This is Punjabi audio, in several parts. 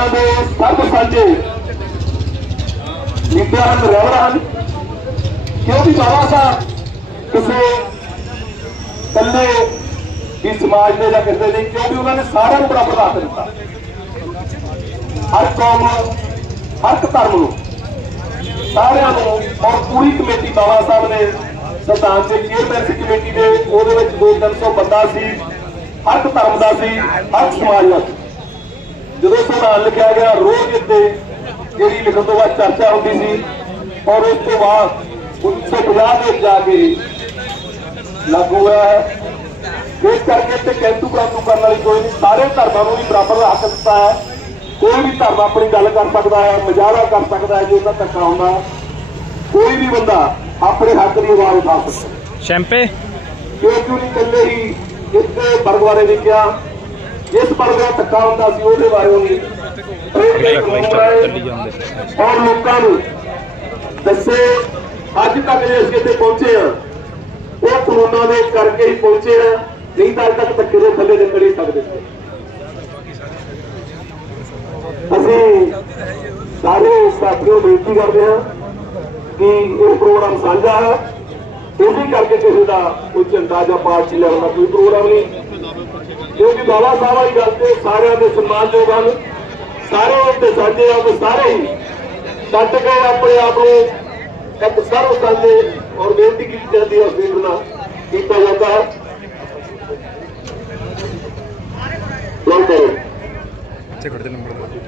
ਸਾਰਿਆਂ ਦੇ ਸਭ ਸਾਂਝੇ। ਲੀਡਰ ਹਨ ਰਹਿਬਰ ਹਨ ਕਿਉਂਕਿ ਬਾਬਾ ਸਾਹਿਬ, ਕਿਸੇ ਇਕੱਲੇ ਵੀ ਸਮਾਜ ਦੇ ਜਾਂ ਕਿਸੇ ਦੇ ਕਿਉਂਕਿ ਉਹਨਾਂ ਨੇ ਸਾਰਿਆਂ ਨੂੰ ਬਰਾਬਰ ਦਾ ਦਿੱਤਾ। ਹਰ ਕੌਮ ਨੂੰ ਹਰ ਇੱਕ ਧਰਮ ਨੂੰ, ਸਾਰਿਆਂ ਨੂੰ ਔਰ ਪੂਰੀ ਕਮੇਟੀ ਬਾਬਾ ਸਾਹਿਬ ਨੇ, ਸੰਵਿਧਾਨ ਦੇ ਚੇਅਰਮੈਨ ਕਮੇਟੀ ਦੇ, ਉਹਦੇ ਵਿੱਚ 2-300 ਬੰਦਾ ਸੀ। ਹਰ ਇੱਕ ਧਰਮ ਦਾ ਸੀ, ਹਰ ਸਮਾਜ ਦਾ ਸੀ। ਜਦੋਂ ਸੰਵਿਧਾਨ ਲਿਖਿਆ ਗਿਆ ਰੋਜ਼ ਇੱਥੇ ਜਿਹੜੀ ਲਿਖਣ ਤੋਂ ਬਾਅਦ ਚਰਚਾ ਹੁੰਦੀ ਸੀ ਔਰ ਉਸ ਤੋਂ ਬਾਅਦ 1950 ਦੇ ਜਾ ਕੇ ਲਾਗੂ ਹੋਇਆ ਹੈ। ਇਸ ਕਰਕੇ ਤੇ ਕੈਂਤੂ ਪ੍ਰਾਂਤੂ ਕਰਨ ਵਾਲੀ ਕੋਈ ਨਹੀਂ ਸਾਰੇ ਧਰਮਾਂ ਨੂੰ ਵੀ ਬਰਾਬਰ ਦਾ ਹੱਕ ਦਿੱਤਾ ਹੈ। ਕੋਈ ਵੀ ਧਰਮ ਆਪਣੀ ਗੱਲ ਕਰ ਸਕਦਾ ਹੈ ਮਜ਼ਾਰਾ ਕਰ ਸਕਦਾ ਹੈ ਜੇ ਉਹਦਾ ਧੱਕਾ ਹੁੰਦਾ ਕੋਈ ਵੀ ਬੰਦਾ ਆਪਣੇ ਹੱਕ ਦੀ ਆਵਾਜ਼ ਉਠਾ ਸਕਦਾ ਸ਼ੈਂਪੇ? ਕਿਉਂ ਨਹੀਂ ਇਕੱਲੇ ਹੀ ਇਸ ਵਰਗ ਬਾਰੇ ਨਹੀਂ ਕਿਹਾ ਜਿਸ ਵਰਗ ਦਾ ਧੱਕਾ ਹੁੰਦਾ ਸੀ ਉਹਦੇ ਬਾਰੇ ਉਹ ਨਹੀਂ ਔਰ ਲੋਕਾਂ ਨੂੰ ਦੱਸੇ ਅੱਜ ਤੱਕ ਜੇ ਅਸੀਂ ਇੱਥੇ ਪਹੁੰਚੇ ਆ ਉਹ ਕਾਨੂੰਨਾਂ ਦੇ ਕਰਕੇ ਹੀ ਪਹੁੰਚੇ ਆ ਨਹੀਂ ਤਾਂ ਤੱਕ ਧੱਕੇ ਦੇ ਥੱਲੇ ਨਿਕਲ ਨਹੀਂ ਸਕਦੇ ਸੀ ਅਸੀਂ ਸਾਰੇ ਸਾਥੀਆਂ ਨੂੰ ਬੇਨਤੀ ਕਰਦੇ ਹਾਂ ਕਿ ਇਹ ਪ੍ਰੋਗਰਾਮ ਸਾਂਝਾ ਹੈ। ਇਸੇ ਕਰਕੇ ਕਿਸੇ ਦਾ ਕੋਈ ਝੰਡਾ ਜਾਂ ਪਾਰਟੀ ਲੈਣ ਦਾ ਕੋਈ ਪ੍ਰੋਗਰਾਮ ਨਹੀਂ। ਕਿਉਂਕਿ ਬਾਬਾ ਸਾਹਿਬ ਵਾਲੀ ਗੱਲ ਤੇ ਸਾਰਿਆਂ ਦੇ ਸਨਮਾਨਯੋਗ ਹਨ। ਸਾਰੇ ਉੱਤੇ ਸਾਂਝੇ ਆ ਤੇ ਸਾਰੇ ਹੀ। ਛੱਡ ਕੇ ਆਪਣੇ ਆਪ ਨੂੰ ਇੱਕ ਸਰਵ ਸਾਂਝੇ ਔਰ ਬੇਨਤੀ ਕੀਤੀ ਜਾਂਦੀ ਹੈ ਉਸ ਦੇ ਨਾਲ ਕੀਤਾ ਜਾਂਦਾ ਹੈ। ਲਓ ਕਰੋ ਇੱਥੇ ਖੜਦੇ ਨੰਬਰ ਦੋ।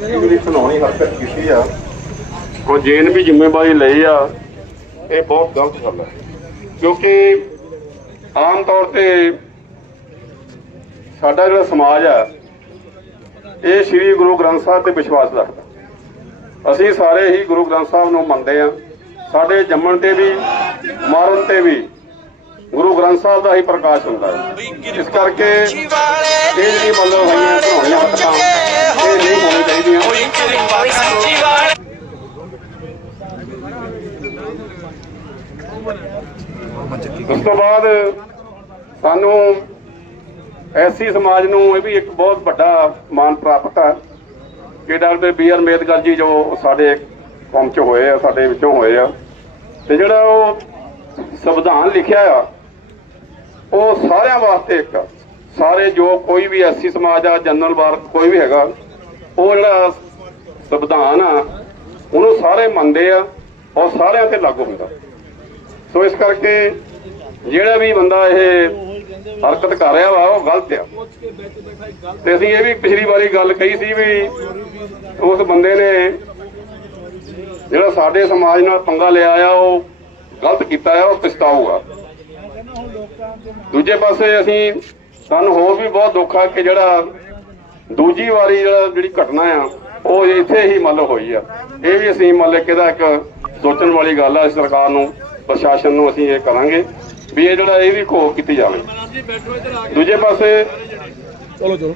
ਜਿਹੜੀ ਸੁਣਾਉਣੀ ਹਰਕਤ ਕੀਤੀ ਆ। ਉਹ ਜੇਨ ਵੀ ਜ਼ਿੰਮੇਵਾਰੀ ਲਈ ਆ, ਇਹ ਬਹੁਤ ਗਲਤ ਗੱਲ ਹੈ ਕਿਉਂਕਿ ਆਮ ਤੌਰ ਤੇ ਸਾਡਾ ਜਿਹੜਾ ਸਮਾਜ ਆ, ਇਹ ਸ੍ਰੀ ਗੁਰੂ ਗ੍ਰੰਥ ਸਾਹਿਬ ਤੇ ਵਿਸ਼ਵਾਸ ਰੱਖਦਾ। ਅਸੀਂ ਸਾਰੇ ਹੀ ਗੁਰੂ ਗ੍ਰੰਥ ਸਾਹਿਬ ਨੂੰ ਮੰਨਦੇ ਆ। ਸਾਡੇ ਜੰਮਣ ਤੇ ਵੀ, ਮਾਰਨ ਤੇ ਵੀ ਗੁਰੂ ਗ੍ਰੰਥ ਸਾਹਿਬ ਦਾ ਹੀ ਪ੍ਰਕਾਸ਼ ਹੁੰਦਾ ਹੈ। ਇਸ ਕਰਕੇ ਇਹ ਜਿਹੜੀ ਮਤਲਬ ਹੋਈਆਂ ਸੁਣਾਉਣੀਆਂ ਹਰਕਤਾਂ ਇਹ ਨਹੀਂ ਹੋਣੀ ਚਾਹੀਦੀਆਂ। ਉਸ ਤੋਂ ਬਾਅਦ ਸਾਨੂੰ ਐਸੀ ਸਮਾਜ ਨੂੰ ਇਹ ਵੀ ਇੱਕ ਬਹੁਤ ਵੱਡਾ ਮਾਨ ਪ੍ਰਾਪਤ ਹੈ ਕਿ doctor B R Ambedkar ji ਜੋ ਸਾਡੇ ਕੌਮ ਚ ਹੋਏ ਆ ਸਾਡੇ ਵਿੱਚੋਂ ਹੋਏ ਆ ਤੇ ਜਿਹੜਾ ਉਹ ਸੰਵਿਧਾਨ ਲਿਖਿਆ ਆ ਉਹ ਸਾਰਿਆਂ ਵਾਸਤੇ ਇੱਕ ਆ। ਸਾਰੇ ਜੋ ਕੋਈ ਵੀ ਐਸੀ ਸਮਾਜ ਆ, ਜਨਰਲ ਵਰਗ ਕੋਈ ਵੀ ਹੈਗਾ, ਉਹ ਜਿਹੜਾ ਸੰਵਿਧਾਨ ਆ, ਉਹਨੂੰ ਸਾਰੇ ਮੰਨਦੇ ਆ, ਔਰ ਸਾਰਿਆਂ ਤੇ ਲਾਗੂ ਹੁੰਦਾ। ਸੋ ਇਸ ਕਰਕੇ ਜਿਹੜਾ ਵੀ ਬੰਦਾ ਇਹ ਹਰਕਤ ਕਰ ਰਿਹਾ ਵਾ, ਉਹ ਗਲਤ ਆ। ਤੇ ਅਸੀਂ ਇਹ ਵੀ ਪਿਛਲੀ ਵਾਰੀ ਗੱਲ ਕਹੀ ਸੀ ਵੀ ਉਸ ਬੰਦੇ ਨੇ ਜਿਹੜਾ ਸਾਡੇ ਸਮਾਜ ਨਾਲ ਪੰਗਾ ਲਿਆ ਆ, ਉਹ ਗਲਤ ਕੀਤਾ ਆ, ਉਹ ਪਛਤਾਊਗਾ। ਦੂਜੇ ਪਾਸੇ ਅਸੀਂ ਸਾਨੂੰ ਹੋਰ ਵੀ ਬਹੁਤ ਦੁੱਖ ਆ ਕਿ ਜਿਹੜਾ ਦੂਜੀ ਵਾਰੀ ਜਿਹੜਾ ਜਿਹੜੀ ਘਟਨਾ ਆ ਉਹ ਇੱਥੇ ਹੀ ਮਤਲਬ ਹੋਈ ਆ। ਇਹ ਵੀ ਅਸੀਂ ਮਤਲਬ ਕਿ ਇਹਦਾ ਇੱਕ ਸੋਚਣ ਵਾਲੀ ਗੱਲ ਆ ਸਰਕਾਰ ਨੂੰ ਪ੍ਰਸ਼ਾਸਨ ਨੂੰ ਅਸੀਂ ਇਹ ਕਰਾਂਗੇ ਵੀ ਇਹ ਜਿਹੜਾ ਇਹ ਵੀ ਘੋਖ ਕੀਤੀ ਜਾਵੇ। ਦੂਜੇ ਪਾਸੇ ਚਲੋ ਚਲੋ।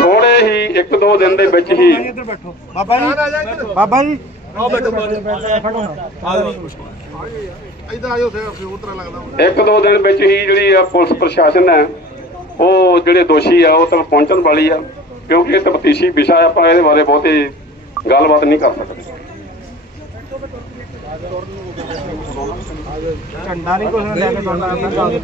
ਥੋੜੇ ਹੀ ਇੱਕ ਦੋ ਦਿਨ ਦੇ ਵਿੱਚ ਹੀ ਬਾਬਾ ਜੀ ਬਾਬਾ ਜੀ। ਇੱਕ ਦੋ ਦਿਨ ਵਿੱਚ ਹੀ ਜਿਹੜੀ ਆ ਪੁਲਿਸ ਪ੍ਰਸ਼ਾਸਨ ਹੈ ਉਹ ਜਿਹੜੇ ਦੋਸ਼ੀ ਆ ਉਹ ਤੱਕ ਪਹੁੰਚਣ ਵਾਲੀ ਆ ਕਿਉਂਕਿ ਇਹ ਤਫਤੀਸ਼ੀ ਵਿਸ਼ਾ ਆ, ਆਪਾਂ ਇਹਦੇ ਬਾਰੇ ਬਹੁਤੀ ਗੱਲਬਾਤ ਨਹੀਂ ਕਰ ਸਕਦੇ ਝੰਡਾ ਨਹੀਂ ਕੁਛ ਲੈ ਕੇ ਤੁਹਾਡਾ ਆਪਣਾ ਗੱਲ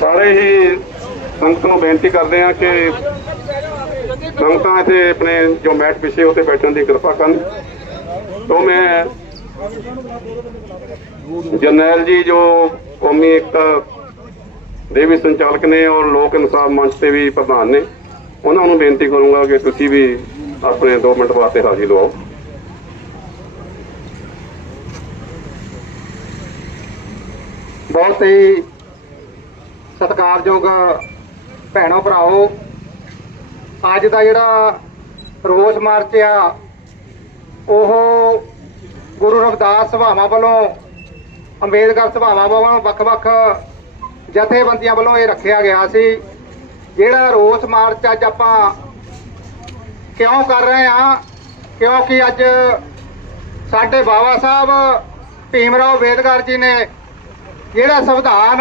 ਸਾਰੇ ਹੀ ਸੰਗਤ ਨੂੰ ਬੇਨਤੀ ਕਰਦੇ ਹਾਂ ਕਿ ਸੰਗਤਾਂ ਇੱਥੇ ਆਪਣੇ ਜੋ ਮੈਟ ਪਿਛੇ ਉੱਤੇ ਬੈਠਣ ਦੀ ਕਿਰਪਾ ਕਰਨ। ਤੋਂ ਮੈਂ ਜਰਨੈਲ ਜੀ, ਜੋ ਕੌਮੀ ਏਕਤਾ ਦੇ ਵੀ ਸੰਚਾਲਕ ਨੇ ਔਰ ਲੋਕ ਇਨਸਾਫ ਮੰਚ ਤੇ ਵੀ ਪ੍ਰਧਾਨ ਨੇ, ਉਹਨਾਂ ਨੂੰ ਬੇਨਤੀ ਕਰੂੰਗਾ ਕਿ ਤੁਸੀਂ ਵੀ ਆਪਣੇ 2 ਮਿੰਟ ਵਾਸਤੇ ਹਾਜ਼ਰੀ ਲਵਾਓ ਬਹੁਤ ਹੀ ਸਤਿਕਾਰਯੋਗ ਭੈਣੋ ਭਰਾਓ ਅੱਜ ਦਾ ਜਿਹੜਾ ਰੋਸ ਮਾਰਚ ਆ, ਉਹ ਗੁਰੂ ਰਵਿਦਾਸ ਸਭਾਵਾਂ ਵੱਲੋਂ ਅੰਬੇਦਕਰ ਸਭਾਵਾਂ ਵੱਲੋਂ ਵੱਖ-ਵੱਖ ਜਥੇਬੰਦੀਆਂ ਵੱਲੋਂ ਇਹ ਰੱਖਿਆ ਗਿਆ ਸੀ। ਜਿਹੜਾ ਰੋਸ ਮਾਰਚ ਅੱਜ ਆਪਾਂ ਕਿਉਂ ਕਰ ਰਹੇ ਹਾਂ, ਕਿਉਂਕਿ ਅੱਜ ਸਾਡੇ ਬਾਬਾ ਸਾਹਿਬ ਭੀਮਰਾਓ ਅੰਬੇਦਕਰ ਜੀ ਨੇ ਜਿਹੜਾ ਸੰਵਿਧਾਨ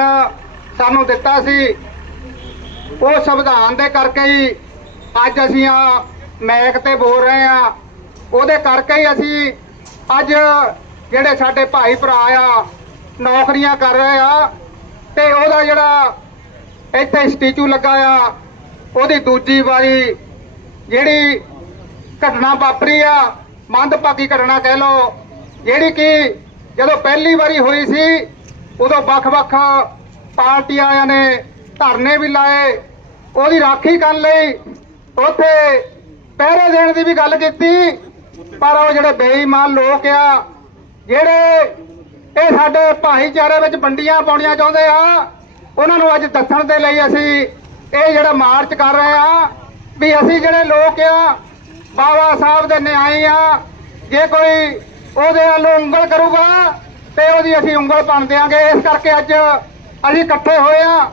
ਸਾਨੂੰ ਦਿੱਤਾ ਸੀ, ਉਹ ਸੰਵਿਧਾਨ ਦੇ ਕਰਕੇ ਹੀ ਅੱਜ ਅਸੀਂ ਆ ਮੈਕ ਤੇ ਬੋਲ ਰਹੇ ਆ ਉਹਦੇ ਕਰਕੇ ਹੀ ਅਸੀਂ ਅੱਜ ਜਿਹੜੇ ਸਾਡੇ ਭਾਈ ਭਰਾ ਆ ਨੌਕਰੀਆਂ ਕਰ ਰਹੇ ਆ ਤੇ ਉਹਦਾ ਜਿਹੜਾ ਇੱਥੇ ਸਟੈਚੂ ਲੱਗਾ ਆ, ਉਹਦੀ ਦੂਜੀ ਵਾਰੀ ਜਿਹੜੀ ਘਟਨਾ ਵਾਪਰੀ ਆ, ਮੰਦਭਾਗੀ ਘਟਨਾ ਕਹਿ ਲਓ, ਜਿਹੜੀ ਕਿ ਜਦੋਂ ਪਹਿਲੀ ਵਾਰੀ ਹੋਈ ਸੀ, ਉਦੋਂ ਵੱਖ-ਵੱਖ ਪਾਰਟੀਆਂ ਆਇਆਂ ਨੇ ਧਰਨੇ ਵੀ ਲਾਏ, ਉਹਦੀ ਰਾਖੀ ਕਰਨ ਲਈ ਉੱਥੇ ਪਹਿਰੇ ਦੇਣ ਦੀ ਵੀ ਗੱਲ ਕੀਤੀ, ਪਰ ਉਹ ਜਿਹੜੇ ਬੇਈਮਾਨ ਲੋਕ ਆ, ਜਿਹੜੇ ਇਹ ਸਾਡੇ ਭਾਈਚਾਰੇ ਵਿੱਚ ਵੰਡੀਆਂ ਪਾਉਣੀਆਂ ਚਾਹੁੰਦੇ ਆ। ਉਹਨਾਂ ਨੂੰ ਅੱਜ ਦੱਸਣ ਦੇ ਲਈ ਅਸੀਂ ਇਹ ਜਿਹੜਾ ਮਾਰਚ ਕਰ ਰਹੇ ਆ, ਵੀ ਅਸੀਂ ਜਿਹੜੇ ਲੋਕ ਆ, ਬਾਬਾ ਸਾਹਿਬ ਦੇ ਨਿਆਈ ਆ, ਜੇ ਕੋਈ ਉਹਦੇ ਵੱਲੋਂ ਉਂਗਲ ਕਰੂਗਾ, ਤੇ ਉਹਦੀ ਅਸੀਂ ਉਂਗਲ ਭੰਨ ਦਿਆਂਗੇ। ਇਸ ਕਰਕੇ ਅੱਜ ਅਸੀਂ ਇਕੱਠੇ ਹੋਏ ਆ।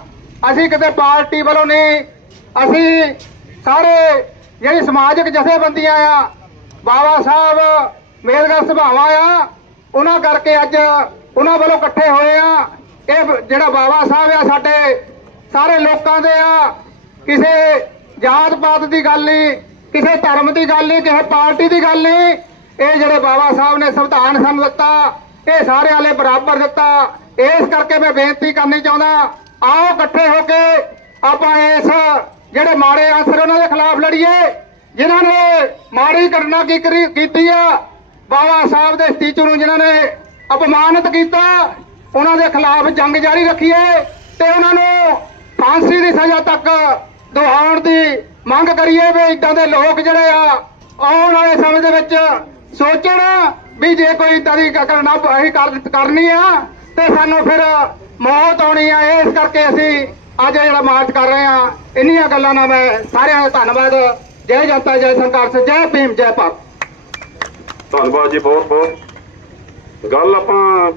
ਅਸੀਂ ਕਿਤੇ ਪਾਰਟੀ ਵੱਲੋਂ ਨਹੀਂ, ਅਸੀਂ ਸਾਰੇ ਜਿਹੜੀ ਸਮਾਜਿਕ ਜਥੇਬੰਦੀਆਂ ਆ, ਬਾਬਾ ਸਾਹਿਬ ਮੇਲਗਰ ਸੁਭਾਵਾਂ ਆ ਉਹਨਾਂ ਕਰਕੇ ਅੱਜ ਉਹਨਾਂ ਵੱਲੋਂ ਇਕੱਠੇ ਹੋਏ ਆ। ਇਹ ਜਿਹੜਾ ਬਾਬਾ ਸਾਹਿਬ ਆ ਸਾਡੇ, ਸਾਰੇ ਲੋਕਾਂ ਦੇ ਆ। ਕਿਸੇ ਜਾਤ ਪਾਤ ਦੀ ਗੱਲ ਨਹੀਂ, ਕਿਸੇ ਧਰਮ ਦੀ ਗੱਲ ਨਹੀਂ, ਕਿਸੇ ਪਾਰਟੀ ਦੀ ਗੱਲ ਨਹੀਂ। ਇਹ ਜਿਹੜੇ ਬਾਬਾ ਸਾਹਿਬ ਨੇ ਸੰਵਿਧਾਨ ਸਾਨੂੰ ਦਿੱਤਾ, ਇਹ ਸਾਰਿਆਂ ਵਾਲੇ ਬਰਾਬਰ ਦਿੱਤਾ। ਇਸ ਕਰਕੇ ਮੈਂ ਬੇਨਤੀ ਕਰਨੀ ਚਾਹੁੰਦਾ, ਆਓ ਇਕੱਠੇ ਹੋ ਕੇ ਆਪਾਂ ਇਸ ਜਿਹੜੇ ਮਾੜੇ ਅਸਰ ਉਹਨਾਂ ਦੇ ਖਿਲਾਫ ਲੜੀਏ, ਜਿਨ੍ਹਾਂ ਨੇ ਮਾੜੀ ਘਟਨਾ ਕੀਤੀ ਆ। ਬਾਬਾ ਸਾਹਿਬ ਦੇ ਸਟੀਚੂ ਨੂੰ ਜਿਨ੍ਹਾਂ ਨੇ ਅਪਮਾਨਿਤ ਕੀਤਾ, ਉਹਨਾਂ ਦੇ ਖਿਲਾਫ ਜੰਗ ਜਾਰੀ ਰੱਖੀਏ ਤੇ ਉਹਨਾਂ ਨੂੰ ਫਾਂਸੀ ਦੀ ਸਜ਼ਾ ਤੱਕ ਦੁਹਾਉਣ ਦੀ ਮੰਗ ਕਰੀਏ ਵੀ ਇਦਾਂ ਦੇ ਲੋਕ ਜਿਹੜੇ ਆ, ਆਉਣ ਵਾਲੇ ਸਮੇਂ ਦੇ ਵਿੱਚ ਸੋਚਣ ਵੀ ਜੇ ਕੋਈ ਇਦਾਂ ਦੀ ਕਰਨਾ ਅਸੀਂ ਕਰਨੀ ਆ, ਤੇ ਸਾਨੂੰ ਫਿਰ ਮੌਤ ਆਉਣੀ ਆ। ਇਸ ਕਰਕੇ ਅਸੀਂ ਅੱਜ ਜਿਹੜਾ ਮਾਰਚ ਕਰ ਰਹੇ ਆ ਇੰਨੀਆਂ ਗੱਲਾਂ ਨਾਲ ਮੈਂ ਸਾਰਿਆਂ ਦਾ ਧੰਨਵਾਦ। ਜੈ ਜਨਤਾ, ਜੈ ਸੰਘਰਸ਼ ਜੈ ਭੀਮ, ਜੈ ਭਾਰਤ। ਧੰਨਵਾਦ ਜੀ ਬਹੁਤ ਬਹੁਤ। ਗੱਲ ਆਪਾਂ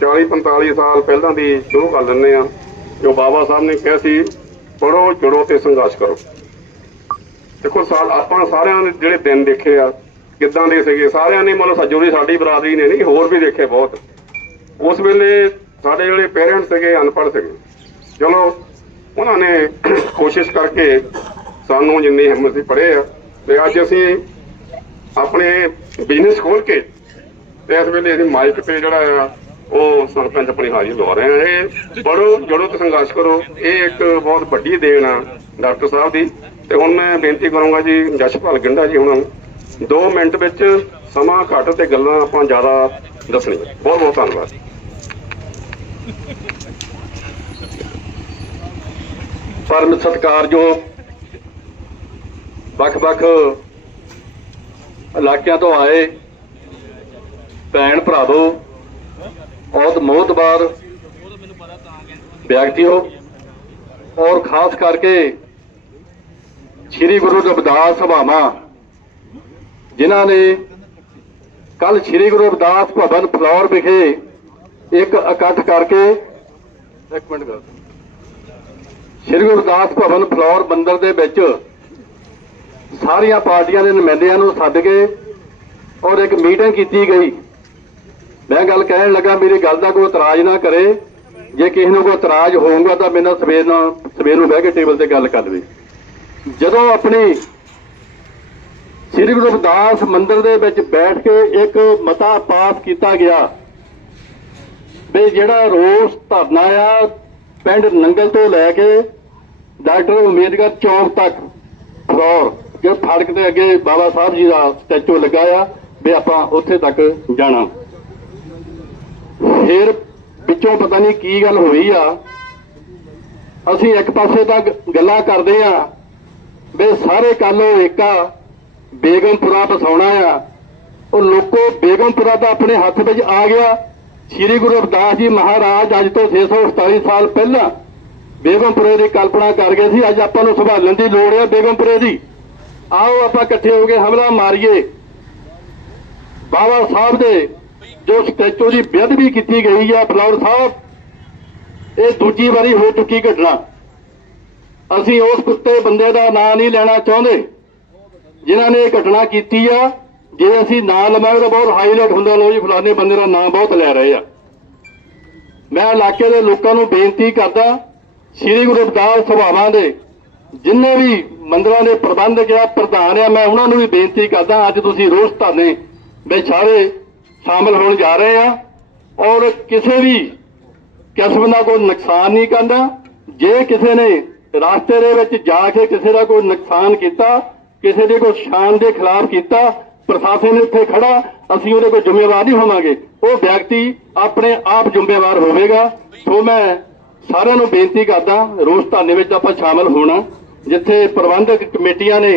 40 45 ਸਾਲ ਪਹਿਲਾਂ ਦੀ ਸ਼ੁਰੂ ਕਰ ਲੈਂਦੇ ਆ ਜੋ ਬਾਬਾ ਸਾਹਿਬ ਨੇ ਕਿਹਾ ਸੀ ਪੜੋ ਜੁੜੋ ਤੇ ਸੰਘਰਸ਼ ਕਰੋ। ਦੇਖੋ, ਸਾਲ ਆਪਾਂ ਸਾਰਿਆਂ ਨੇ ਜਿਹੜੇ ਦਿਨ ਦੇਖੇ ਆ, ਕਿੱਦਾਂ ਦੇ ਸੀਗੇ, ਸਾਰਿਆਂ ਨੇ ਮਤਲਬ ਸੱਜੋ ਦੀ ਸਾਡੀ ਬਰਾਦਰੀ ਨੇ ਨਹੀਂ, ਹੋਰ ਵੀ ਦੇਖੇ ਬਹੁਤ। ਉਸ ਵੇਲੇ ਸਾਡੇ ਜਿਹੜੇ ਪੇਰੈਂਟਸ ਸੀਗੇ, ਅਨਪੜ੍ਹ ਸੀਗੇ। ਚਲੋ, ਉਹਨਾਂ ਨੇ ਕੋਸ਼ਿਸ਼ ਕਰਕੇ ਸਾਨੂੰ ਜਿੰਨੀ ਹਿੰਮਤ ਸੀ, ਪੜ੍ਹੇ ਆ। ਤੇ ਅੱਜ ਅਸੀਂ ਆਪਣੇ ਬਿਜ਼ਨਸ ਖੋਲ ਕੇ ਤੇ ਇਸ ਵੇਲੇ ਅਸੀਂ ਮਾਈਕ ਤੇ ਜਿਹੜਾ ਆ, ਉਹ ਸਰਪੰਚ ਆਪਣੀ ਹਾਜ਼ਰੀ ਲਵਾ ਰਹੇ ਆ। ਇਹ ਬੜੋ ਜੜੋ ਤੇ ਸੰਘਰਸ਼ ਕਰੋ। ਇਹ ਇੱਕ ਬਹੁਤ ਵੱਡੀ ਦੇਣ ਆ ਡਾਕਟਰ ਸਾਹਿਬ ਦੀ। ਤੇ ਹੁਣ ਮੈਂ ਬੇਨਤੀ ਕਰੂੰਗਾ ਜੀ, ਜਸ਼ਪਾਲ ਗਿੰਡਾ ਜੀ ਉਹਨਾਂ ਨੂੰ 2 ਮਿੰਟ ਵਿੱਚ ਸਮਾਂ ਘੱਟ ਤੇ ਗੱਲਾਂ ਆਪਾਂ ਜ਼ਿਆਦਾ ਦੱਸਣੀਆਂ। ਬਹੁਤ ਬਹੁਤ ਧੰਨਵਾਦ। ਪਰਮ ਸਤਿਕਾਰਯੋਗ ਵੱਖ-ਵੱਖ ਇਲਾਕਿਆਂ ਤੋਂ ਆਏ ਭੈਣ ਭਰਾਵੋ ਔਰ ਮੋਤਬਾਰ ਵਿਅਕਤੀ ਔਰ ਖਾਸ ਕਰਕੇ ਸ੍ਰੀ ਗੁਰੂ ਰਵਿਦਾਸ ਸਭਾਵਾਂ, ਜਿਨ੍ਹਾਂ ਨੇ ਕੱਲ ਸ੍ਰੀ ਗੁਰੂ ਰਵਿਦਾਸ ਭਵਨ ਫਲੌਰ ਵਿਖੇ ਇੱਕ ਇਕੱਠ ਕਰਕੇ ਇੱਕ ਮਿੰਟ ਗੱਲ। ਸ਼੍ਰੀ ਗੁਰਦਾਸ ਭਵਨ ਫਲੋਰ ਮੰਦਰ ਦੇ ਵਿੱਚ ਸਾਰੀਆਂ ਪਾਰਟੀਆਂ ਦੇ ਨੁਮਾਇੰਦਿਆਂ ਨੂੰ ਸੱਦ ਕੇ ਔਰ ਇੱਕ ਮੀਟਿੰਗ ਕੀਤੀ ਗਈ। ਮੈਂ ਗੱਲ ਕਹਿਣ ਲੱਗਾ, ਮੇਰੀ ਗੱਲ ਦਾ ਕੋਈ ਇਤਰਾਜ਼ ਨਾ ਕਰੇ। ਜੇ ਕਿਸੇ ਨੂੰ ਕੋਈ ਇਤਰਾਜ਼ ਹੋਊਗਾ ਤਾਂ ਮੇਰੇ ਨਾਲ ਸਵੇਰ ਨਾਲ ਸਵੇਰ ਨੂੰ ਬਹਿ ਕੇ ਟੇਬਲ ਤੇ ਗੱਲ ਕਰ ਲਵੇ। ਜਦੋਂ ਆਪਣੀ ਸ੍ਰੀ ਗੁਰੂ ਰਵਿਦਾਸ ਮੰਦਿਰ ਦੇ ਵਿੱਚ ਬੈਠ ਕੇ ਇੱਕ ਮਤਾ ਪਾਸ ਕੀਤਾ ਗਿਆ ਵੀ ਜਿਹੜਾ ਰੋਸ ਧਰਨਾ ਆ, ਪਿੰਡ ਨੰਗਲ ਤੋਂ ਲੈ ਕੇ ਡਾਕਟਰ ਅੰਬੇਦਕਰ ਚੌਂਕ ਤੱਕ, ਫਲੋਰ। ਜੇ ਫੜਕ ਦੇ ਅੱਗੇ ਬਾਬਾ ਸਾਹਿਬ ਜੀ ਦਾ ਸਟੈਚੂ ਲੱਗਾ ਆ, ਵੀ ਆਪਾਂ ਉੱਥੇ ਤੱਕ ਜਾਣਾ। ਫਿਰ ਵਿੱਚੋਂ ਪਤਾ ਨਹੀਂ ਕੀ ਗੱਲ ਹੋਈ ਆ। ਅਸੀਂ ਇੱਕ ਪਾਸੇ ਤਾਂ ਗੱਲਾਂ ਕਰਦੇ ਆ, ਵੀ ਸਾਰੇ ਕਾਲੋ ਏਕਾ ਬੇਗਮਪੁਰਾ ਬਸਾਉਣਾ ਆ। ਉਹ ਲੋਕੋ ਬੇਗਮਪੁਰਾ ਤਾਂ ਆਪਣੇ ਹੱਥ ਵਿੱਚ ਆ ਗਿਆ। ਸ੍ਰੀ ਗੁਰੂ ਰਵਿਦਾਸ ਜੀ ਮਹਾਰਾਜ ਅੱਜ ਤੋਂ 647 ਸਾਲ ਪਹਿਲਾਂ ਬੇਗਮਪੁਰੇ ਦੀ ਕਲਪਨਾ ਕਰ ਗਏ ਸੀ, ਅੱਜ ਆਪਾਂ ਨੂੰ ਸੰਭਾਲਣ ਦੀ ਲੋੜ ਹੈ ਬੇਗਮਪੁਰੇ ਦੀ। ਆਓ ਆਪਾਂ ਇਕੱਠੇ ਹੋ ਕੇ ਹਮਲਾ ਮਾਰੀਏ। ਬਾਬਾ ਸਾਹਿਬ ਦੇ ਜੋ ਸਟੈਚੂ ਦੀ ਬੇਅਦਬੀ ਕੀਤੀ ਗਈ ਹੈ ਫਲੌਰ ਸਾਹਿਬ, ਇਹ ਦੂਜੀ ਵਾਰੀ ਹੋ ਚੁੱਕੀ ਘਟਨਾ। ਅਸੀਂ ਉਸ ਕੁੱਤੇ ਬੰਦੇ ਦਾ ਨਾਂ ਨਹੀਂ ਲੈਣਾ ਚਾਹੁੰਦੇ, ਜਿਨ੍ਹਾਂ ਨੇ ਇਹ ਘਟਨਾ ਕੀਤੀ ਆ। ਜੇ ਅਸੀਂ ਨਾਂ ਲਵਾਂਗੇ ਤਾਂ ਬਹੁਤ ਹਾਈਲਾਈਟ ਹੁੰਦਾ ਲੋ ਜੀ, ਫਲਾਣੇ ਬੰਦੇ ਦਾ ਨਾਂ ਬਹੁਤ ਲੈ ਰਹੇ ਆ। ਮੈਂ ਇਲਾਕੇ ਦੇ ਲੋਕਾਂ ਨੂੰ ਬੇਨਤੀ ਕਰਦਾ, ਸ੍ਰੀ ਗੁਰੂ ਰਵਿਦਾਸ ਸਭਾਵਾਂ ਦੇ ਜਿੰਨੇ ਵੀ ਮੰਦਰਾਂ ਦੇ ਪ੍ਰਬੰਧਕ ਆ ਪ੍ਰਧਾਨ ਆ, ਮੈਂ ਉਹਨਾਂ ਨੂੰ ਵੀ ਬੇਨਤੀ ਕਰਦਾ, ਅੱਜ ਤੁਸੀਂ ਰੋਸ ਧਰਨੇ ਵਿੱਚ ਸਾਰੇ ਸ਼ਾਮਲ ਹੋਣ ਜਾ ਰਹੇ ਆ। ਔਰ ਕਿਸੇ ਵੀ ਕਿਸਮ ਦਾ ਕੋਈ ਨੁਕਸਾਨ ਨਹੀਂ ਕਰਦਾ ਜੇ ਕਿਸੇ ਨੇ ਰਾਸਤੇ ਦੇ ਵਿੱਚ ਜਾ ਕੇ ਕਿਸੇ ਦਾ ਕੋਈ ਨੁਕਸਾਨ ਕੀਤਾ, ਕਿਸੇ ਦੇ ਕੋਈ ਸ਼ਾਨ ਦੇ ਖਿਲਾਫ ਕੀਤਾ, ਪ੍ਰਸ਼ਾਸਨ ਇੱਥੇ ਖੜਾ, ਅਸੀਂ ਉਹਦੇ ਕੋਈ ਜ਼ਿੰਮੇਵਾਰ ਨਹੀਂ ਹੋਵਾਂਗੇ। ਉਹ ਵਿਅਕਤੀ ਆਪਣੇ ਆਪ ਜ਼ਿੰਮੇਵਾਰ ਹੋਵੇਗਾ। ਸੋ ਮੈਂ ਸਾਰਿਆਂ ਨੂੰ ਬੇਨਤੀ ਕਰਦਾ, ਰੋਸ ਧਰਨੇ ਵਿੱਚ ਆਪਾਂ ਸ਼ਾਮਲ ਹੋਣਾ। ਜਿੱਥੇ ਪ੍ਰਬੰਧਕ ਕਮੇਟੀਆਂ ਨੇ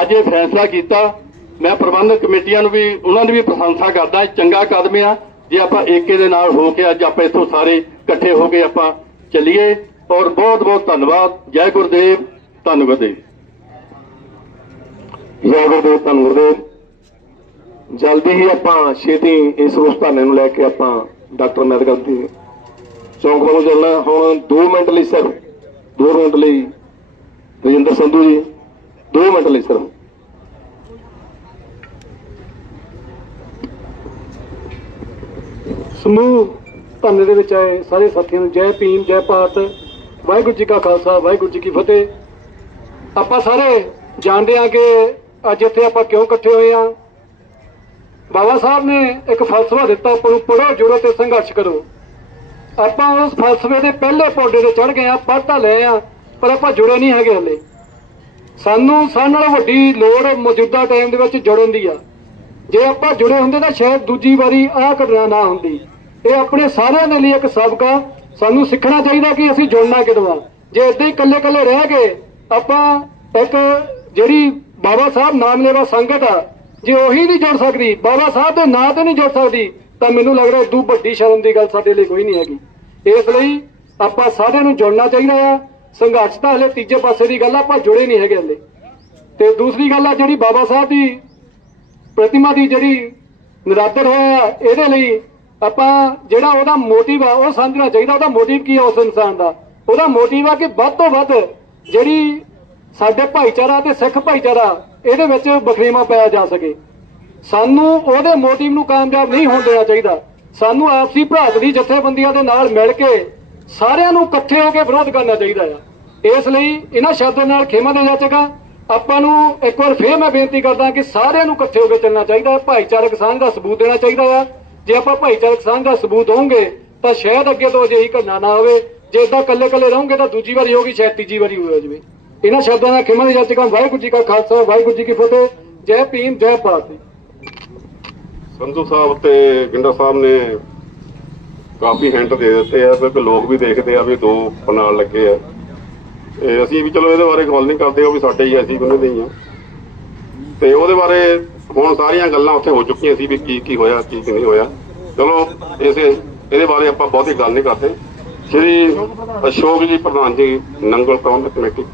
ਅੱਜ ਇਹ ਫੈਸਲਾ ਕੀਤਾ, ਮੈਂ ਪ੍ਰਬੰਧਕ ਕਮੇਟੀਆਂ ਨੂੰ ਵੀ, ਉਹਨਾਂ ਦੀ ਵੀ ਪ੍ਰਸ਼ੰਸਾ ਕਰਦਾ ਚੰਗਾ ਕਦਮ ਆ। ਜੇ ਆਪਾਂ ਏਕੇ ਦੇ ਨਾਲ ਹੋ ਕੇ ਅੱਜ ਆਪਾਂ ਇੱਥੋਂ ਸਾਰੇ ਇਕੱਠੇ ਹੋ ਕੇ ਆਪਾਂ ਚੱਲੀਏ, ਔਰ ਬਹੁਤ ਬਹੁਤ ਧੰਨਵਾਦ। ਜੈ ਗੁਰਦੇਵ, ਧੰਨ ਗੁਰਦੇਵ। ਜੈ ਗੁਰਦੇਵ, ਧੰਨ ਗੁਰਦੇਵ। ਜਲਦੀ ਹੀ ਆਪਾਂ ਛੇਤੀ ਇਸ ਰੋਸ ਧਰਨੇ ਨੂੰ ਲੈ ਕੇ ਆਪਾਂ ਡਾਕਟਰ ਮੈਡੀਕਲ ਦੀ ਚੌਂਕ ਵੱਲੋਂ ਚੱਲਣਾ। ਹੁਣ 2 ਮਿੰਟ ਲਈ ਸਿਰਫ 2 ਮਿੰਟ ਲਈ ਰਜਿੰਦਰ ਸੰਧੂ ਜੀ 2 ਮਿੰਟ ਲਈ ਸਰ ਸਮੂਹ ਧਰਨੇ ਦੇ ਵਿੱਚ ਆਏ ਸਾਰੇ ਸਾਥੀਆਂ ਨੂੰ, ਜੈ ਭੀਮ, ਜੈ ਭਾਰਤ, ਵਾਹਿਗੁਰੂ ਜੀ ਕਾ ਖਾਲਸਾ, ਵਾਹਿਗੁਰੂ ਜੀ ਕੀ ਫਤਿਹ। ਆਪਾਂ ਸਾਰੇ ਜਾਣਦੇ ਹਾਂ ਕਿ ਅੱਜ ਇੱਥੇ ਆਪਾਂ ਕਿਉਂ ਇਕੱਠੇ ਹੋਏ ਹਾਂ। ਬਾਬਾ ਸਾਹਿਬ ਨੇ ਇੱਕ ਫਲਸਫਾ ਦਿੱਤਾ, ਆਪਾਂ ਨੂੰ ਪੜੋ ਜੁੜੋ ਤੇ ਸੰਘਰਸ਼ ਕਰੋ। ਆਪਾਂ ਉਸ ਫਲਸਫੇ ਦੇ ਪਹਿਲੇ ਪੌੜੇ ਤੇ ਚੜ ਗਏ ਆ ਪੜ੍ਹ ਤਾਂ ਲਏ ਆ ਪਰ ਆਪਾਂ ਜੁੜੇ ਨਹੀਂ ਹੈਗੇ ਹਲੇ। ਸਾਨੂੰ ਸਾਰਿਆਂ ਨਾਲੋਂ ਵੱਡੀ ਲੋੜ ਮੌਜੂਦਾ ਟਾਈਮ ਦੇ ਵਿੱਚ ਜੁੜਨ ਦੀ ਆ। ਜੇ ਆਪਾਂ ਜੁੜੇ ਹੁੰਦੇ ਤਾਂ ਸ਼ਾਇਦ ਦੂਜੀ ਵਾਰੀ ਆਹ ਘਟਨਾ ਨਾ ਹੁੰਦੀ। ਇਹ ਆਪਣੇ ਸਾਰਿਆਂ ਦੇ ਲਈ ਇੱਕ ਸਬਕ। ਆ ਸਾਨੂੰ ਸਿੱਖਣਾ ਚਾਹੀਦਾ ਕਿ ਅਸੀਂ ਜੁੜਨਾ ਕਿਦੋਂ ਜੇ ਇਦਾਂ ਹੀ ਇਕੱਲੇ ਇਕੱਲੇ ਰਹਿ ਗਏ, ਆਪਾਂ ਇੱਕ ਜਿਹੜੀ ਬਾਬਾ ਸਾਹਿਬ ਨਾਮ ਲੈਵਾ ਸੰਗਤ ਆ, ਜੇ ਉਹੀ ਨਹੀਂ ਜੁੜ ਸਕਦੀ, ਬਾਬਾ ਸਾਹਿਬ ਦੇ ਨਾਂ ਤੇ ਨਹੀਂ ਜੁੜ ਸਕਦੀ, ਤਾਂ ਮੈਨੂੰ ਲੱਗਦਾ ਰਿਹਾ ਇਦੋਂ ਵੱਡੀ ਸ਼ਰਮ ਦੀ ਗੱਲ ਸਾਡੇ ਲਈ ਕੋਈ ਨਹੀਂ ਹੈਗੀ। ਇਸ ਲਈ ਆਪਾਂ ਸਾਰਿਆਂ ਨੂੰ ਜੁੜਨਾ ਚਾਹੀਦਾ ਆ। ਸੰਘਰਸ਼ ਤਾਂ ਹਲੇ ਤੀਜੇ ਪਾਸੇ ਦੀ ਗੱਲ ਆ, ਆਪਾਂ ਜੁੜੇ ਨਹੀਂ ਹੈਗੇ ਹਲੇ। ਤੇ ਦੂਸਰੀ ਗੱਲ ਆ, ਜਿਹੜੀ ਬਾਬਾ ਸਾਹਿਬ ਦੀ ਪ੍ਰਤਿਮਾ ਦੀ ਜਿਹੜੀ ਨਿਰਾਦਰ ਹੋਇਆ ਇਹਦੇ ਲਈ ਆਪਾਂ ਜਿਹੜਾ ਉਹਦਾ ਮੋਟਿਵ ਆ, ਉਹ ਸਮਝਣਾ ਚਾਹੀਦਾ, ਉਹਦਾ ਮੋਟਿਵ ਕੀ ਆ ਉਸ ਇਨਸਾਨ ਦਾ। ਉਹਦਾ ਮੋਟਿਵ ਆ ਕਿ ਵੱਧ ਤੋਂ ਵੱਧ ਜਿਹੜੀ ਸਾਡੇ ਭਾਈਚਾਰਾ ਤੇ ਸਿੱਖ ਭਾਈਚਾਰਾ, ਇਹਦੇ ਵਿੱਚ ਬਖਰੇਵਾ ਪਾਇਆ ਜਾ ਸਕੇ। ਸਾਨੂੰ ਉਹਦੇ ਮੋਟਿਵ ਨੂੰ ਕਾਮਯਾਬ ਨਹੀਂ ਹੋਣ ਦੇਣਾ ਚਾਹੀਦਾ। ਸਾਨੂੰ ਆਪਸੀ ਭਰਾਤਰੀ ਜਥੇਬੰਦੀਆਂ ਦੇ ਨਾਲ ਮਿਲ ਕੇ ਸਾਰਿਆਂ ਨੂੰ ਇਕੱਠੇ ਹੋ ਕੇ ਵਿਰੋਧ ਕਰਨਾ ਚਾਹੀਦਾ ਆ। ਇਸ ਲਈ ਇਹਨਾਂ ਸ਼ਬਦਾਂ ਨਾਲ ਖੇਮਾ ਦੇ ਜਾਚੇਗਾ ਆਪਾਂ ਨੂੰ ਇੱਕ ਵਾਰ ਫੇਰ ਮੈਂ ਬੇਨਤੀ ਕਰਦਾ ਕਿ ਸਾਰਿਆਂ ਨੂੰ ਇਕੱਠੇ ਹੋ ਕੇ ਚੱਲਣਾ ਚਾਹੀਦਾ ਹੈ। ਭਾਈਚਾਰਕ ਸਾਂਝ ਦਾ ਸਬੂਤ ਦੇਣਾ ਚਾਹੀਦਾ ਆ। ਜੇ ਆਪਾਂ ਭਾਈਚਾਰਕ ਸਾਂਝ ਦਾ ਸਬੂਤ ਹੋਵਾਂਗੇ ਤਾਂ ਸ਼ਾਇਦ ਅੱਗੇ ਤੋਂ ਅਜਿਹੀ ਘਟਨਾ ਨਾ ਹੋਵੇ। ਜੇ ਇਦਾਂ ਕੱਲੇ ਕੱਲੇ ਰਹੋਗੇ, ਤਾਂ ਦੂਜੀ ਵਾਰੀ ਹੋਗੀ ਸ਼ਾਇਦ ਤੀਜੀ ਵਾਰੀ ਹੋ ਜਾਵੇ ਇਹਨਾਂ ਸ਼ਬਦਾਂ ਨਾਲ ਖੇਮਾ ਦੇ ਜਾਚੇਗਾ ਵਾਹਿਗੁਰੂ ਜੀ ਕਾ ਖਾਲਸਾ, ਵਾਹਿਗੁਰੂ ਜੀ ਕੀ ਫਤਿਹ। ਜੈ ਭੀਮ, ਜੈ ਭਾਰਤੀ। ਸੰਧੂ ਸਾਹਿਬ ਤੇ ਗਿੰਡਾ ਸਾਹਿਬ ਨੇ ਕਾਫੀ ਹਿੰਟ ਦੇ ਦਿੱਤੇ ਆ ਕਿਉਂਕਿ ਲੋਕ ਵੀ ਦੇਖਦੇ ਆ ਵੀ ਦੋ ਨਾਲ ਲੱਗੇ ਆ। ਤੇ ਅਸੀਂ ਵੀ ਚਲੋ ਇਹਦੇ ਬਾਰੇ ਗੱਲ ਨਹੀਂ ਕਰਦੇ ਉਹ ਵੀ ਸਾਡੇ ਹੀ ਆ, ਅਸੀਂ ਉਹਨਾਂ ਦੇ ਆ। ਤੇ ਉਹਦੇ ਬਾਰੇ ਹੁਣ ਸਾਰੀਆਂ ਗੱਲਾਂ ਉੱਥੇ ਹੋ ਚੁੱਕੀਆਂ ਸੀ ਵੀ ਕੀ ਕੀ ਹੋਇਆ ਕੀ ਕੀ ਨਹੀਂ ਹੋਇਆ। ਚਲੋ ਇਸੇ ਇਹਦੇ ਬਾਰੇ ਆਪਾਂ ਬਹੁਤੀ ਗੱਲ ਨਹੀਂ ਕਰਦੇ। ਸ਼੍ਰੀ ਅਸ਼ੋਕ ਜੀ ਪ੍ਰਧਾਨ ਜੀ ਨੰਗਲ ਟਾਊਨ ਕਮੇਟੀ।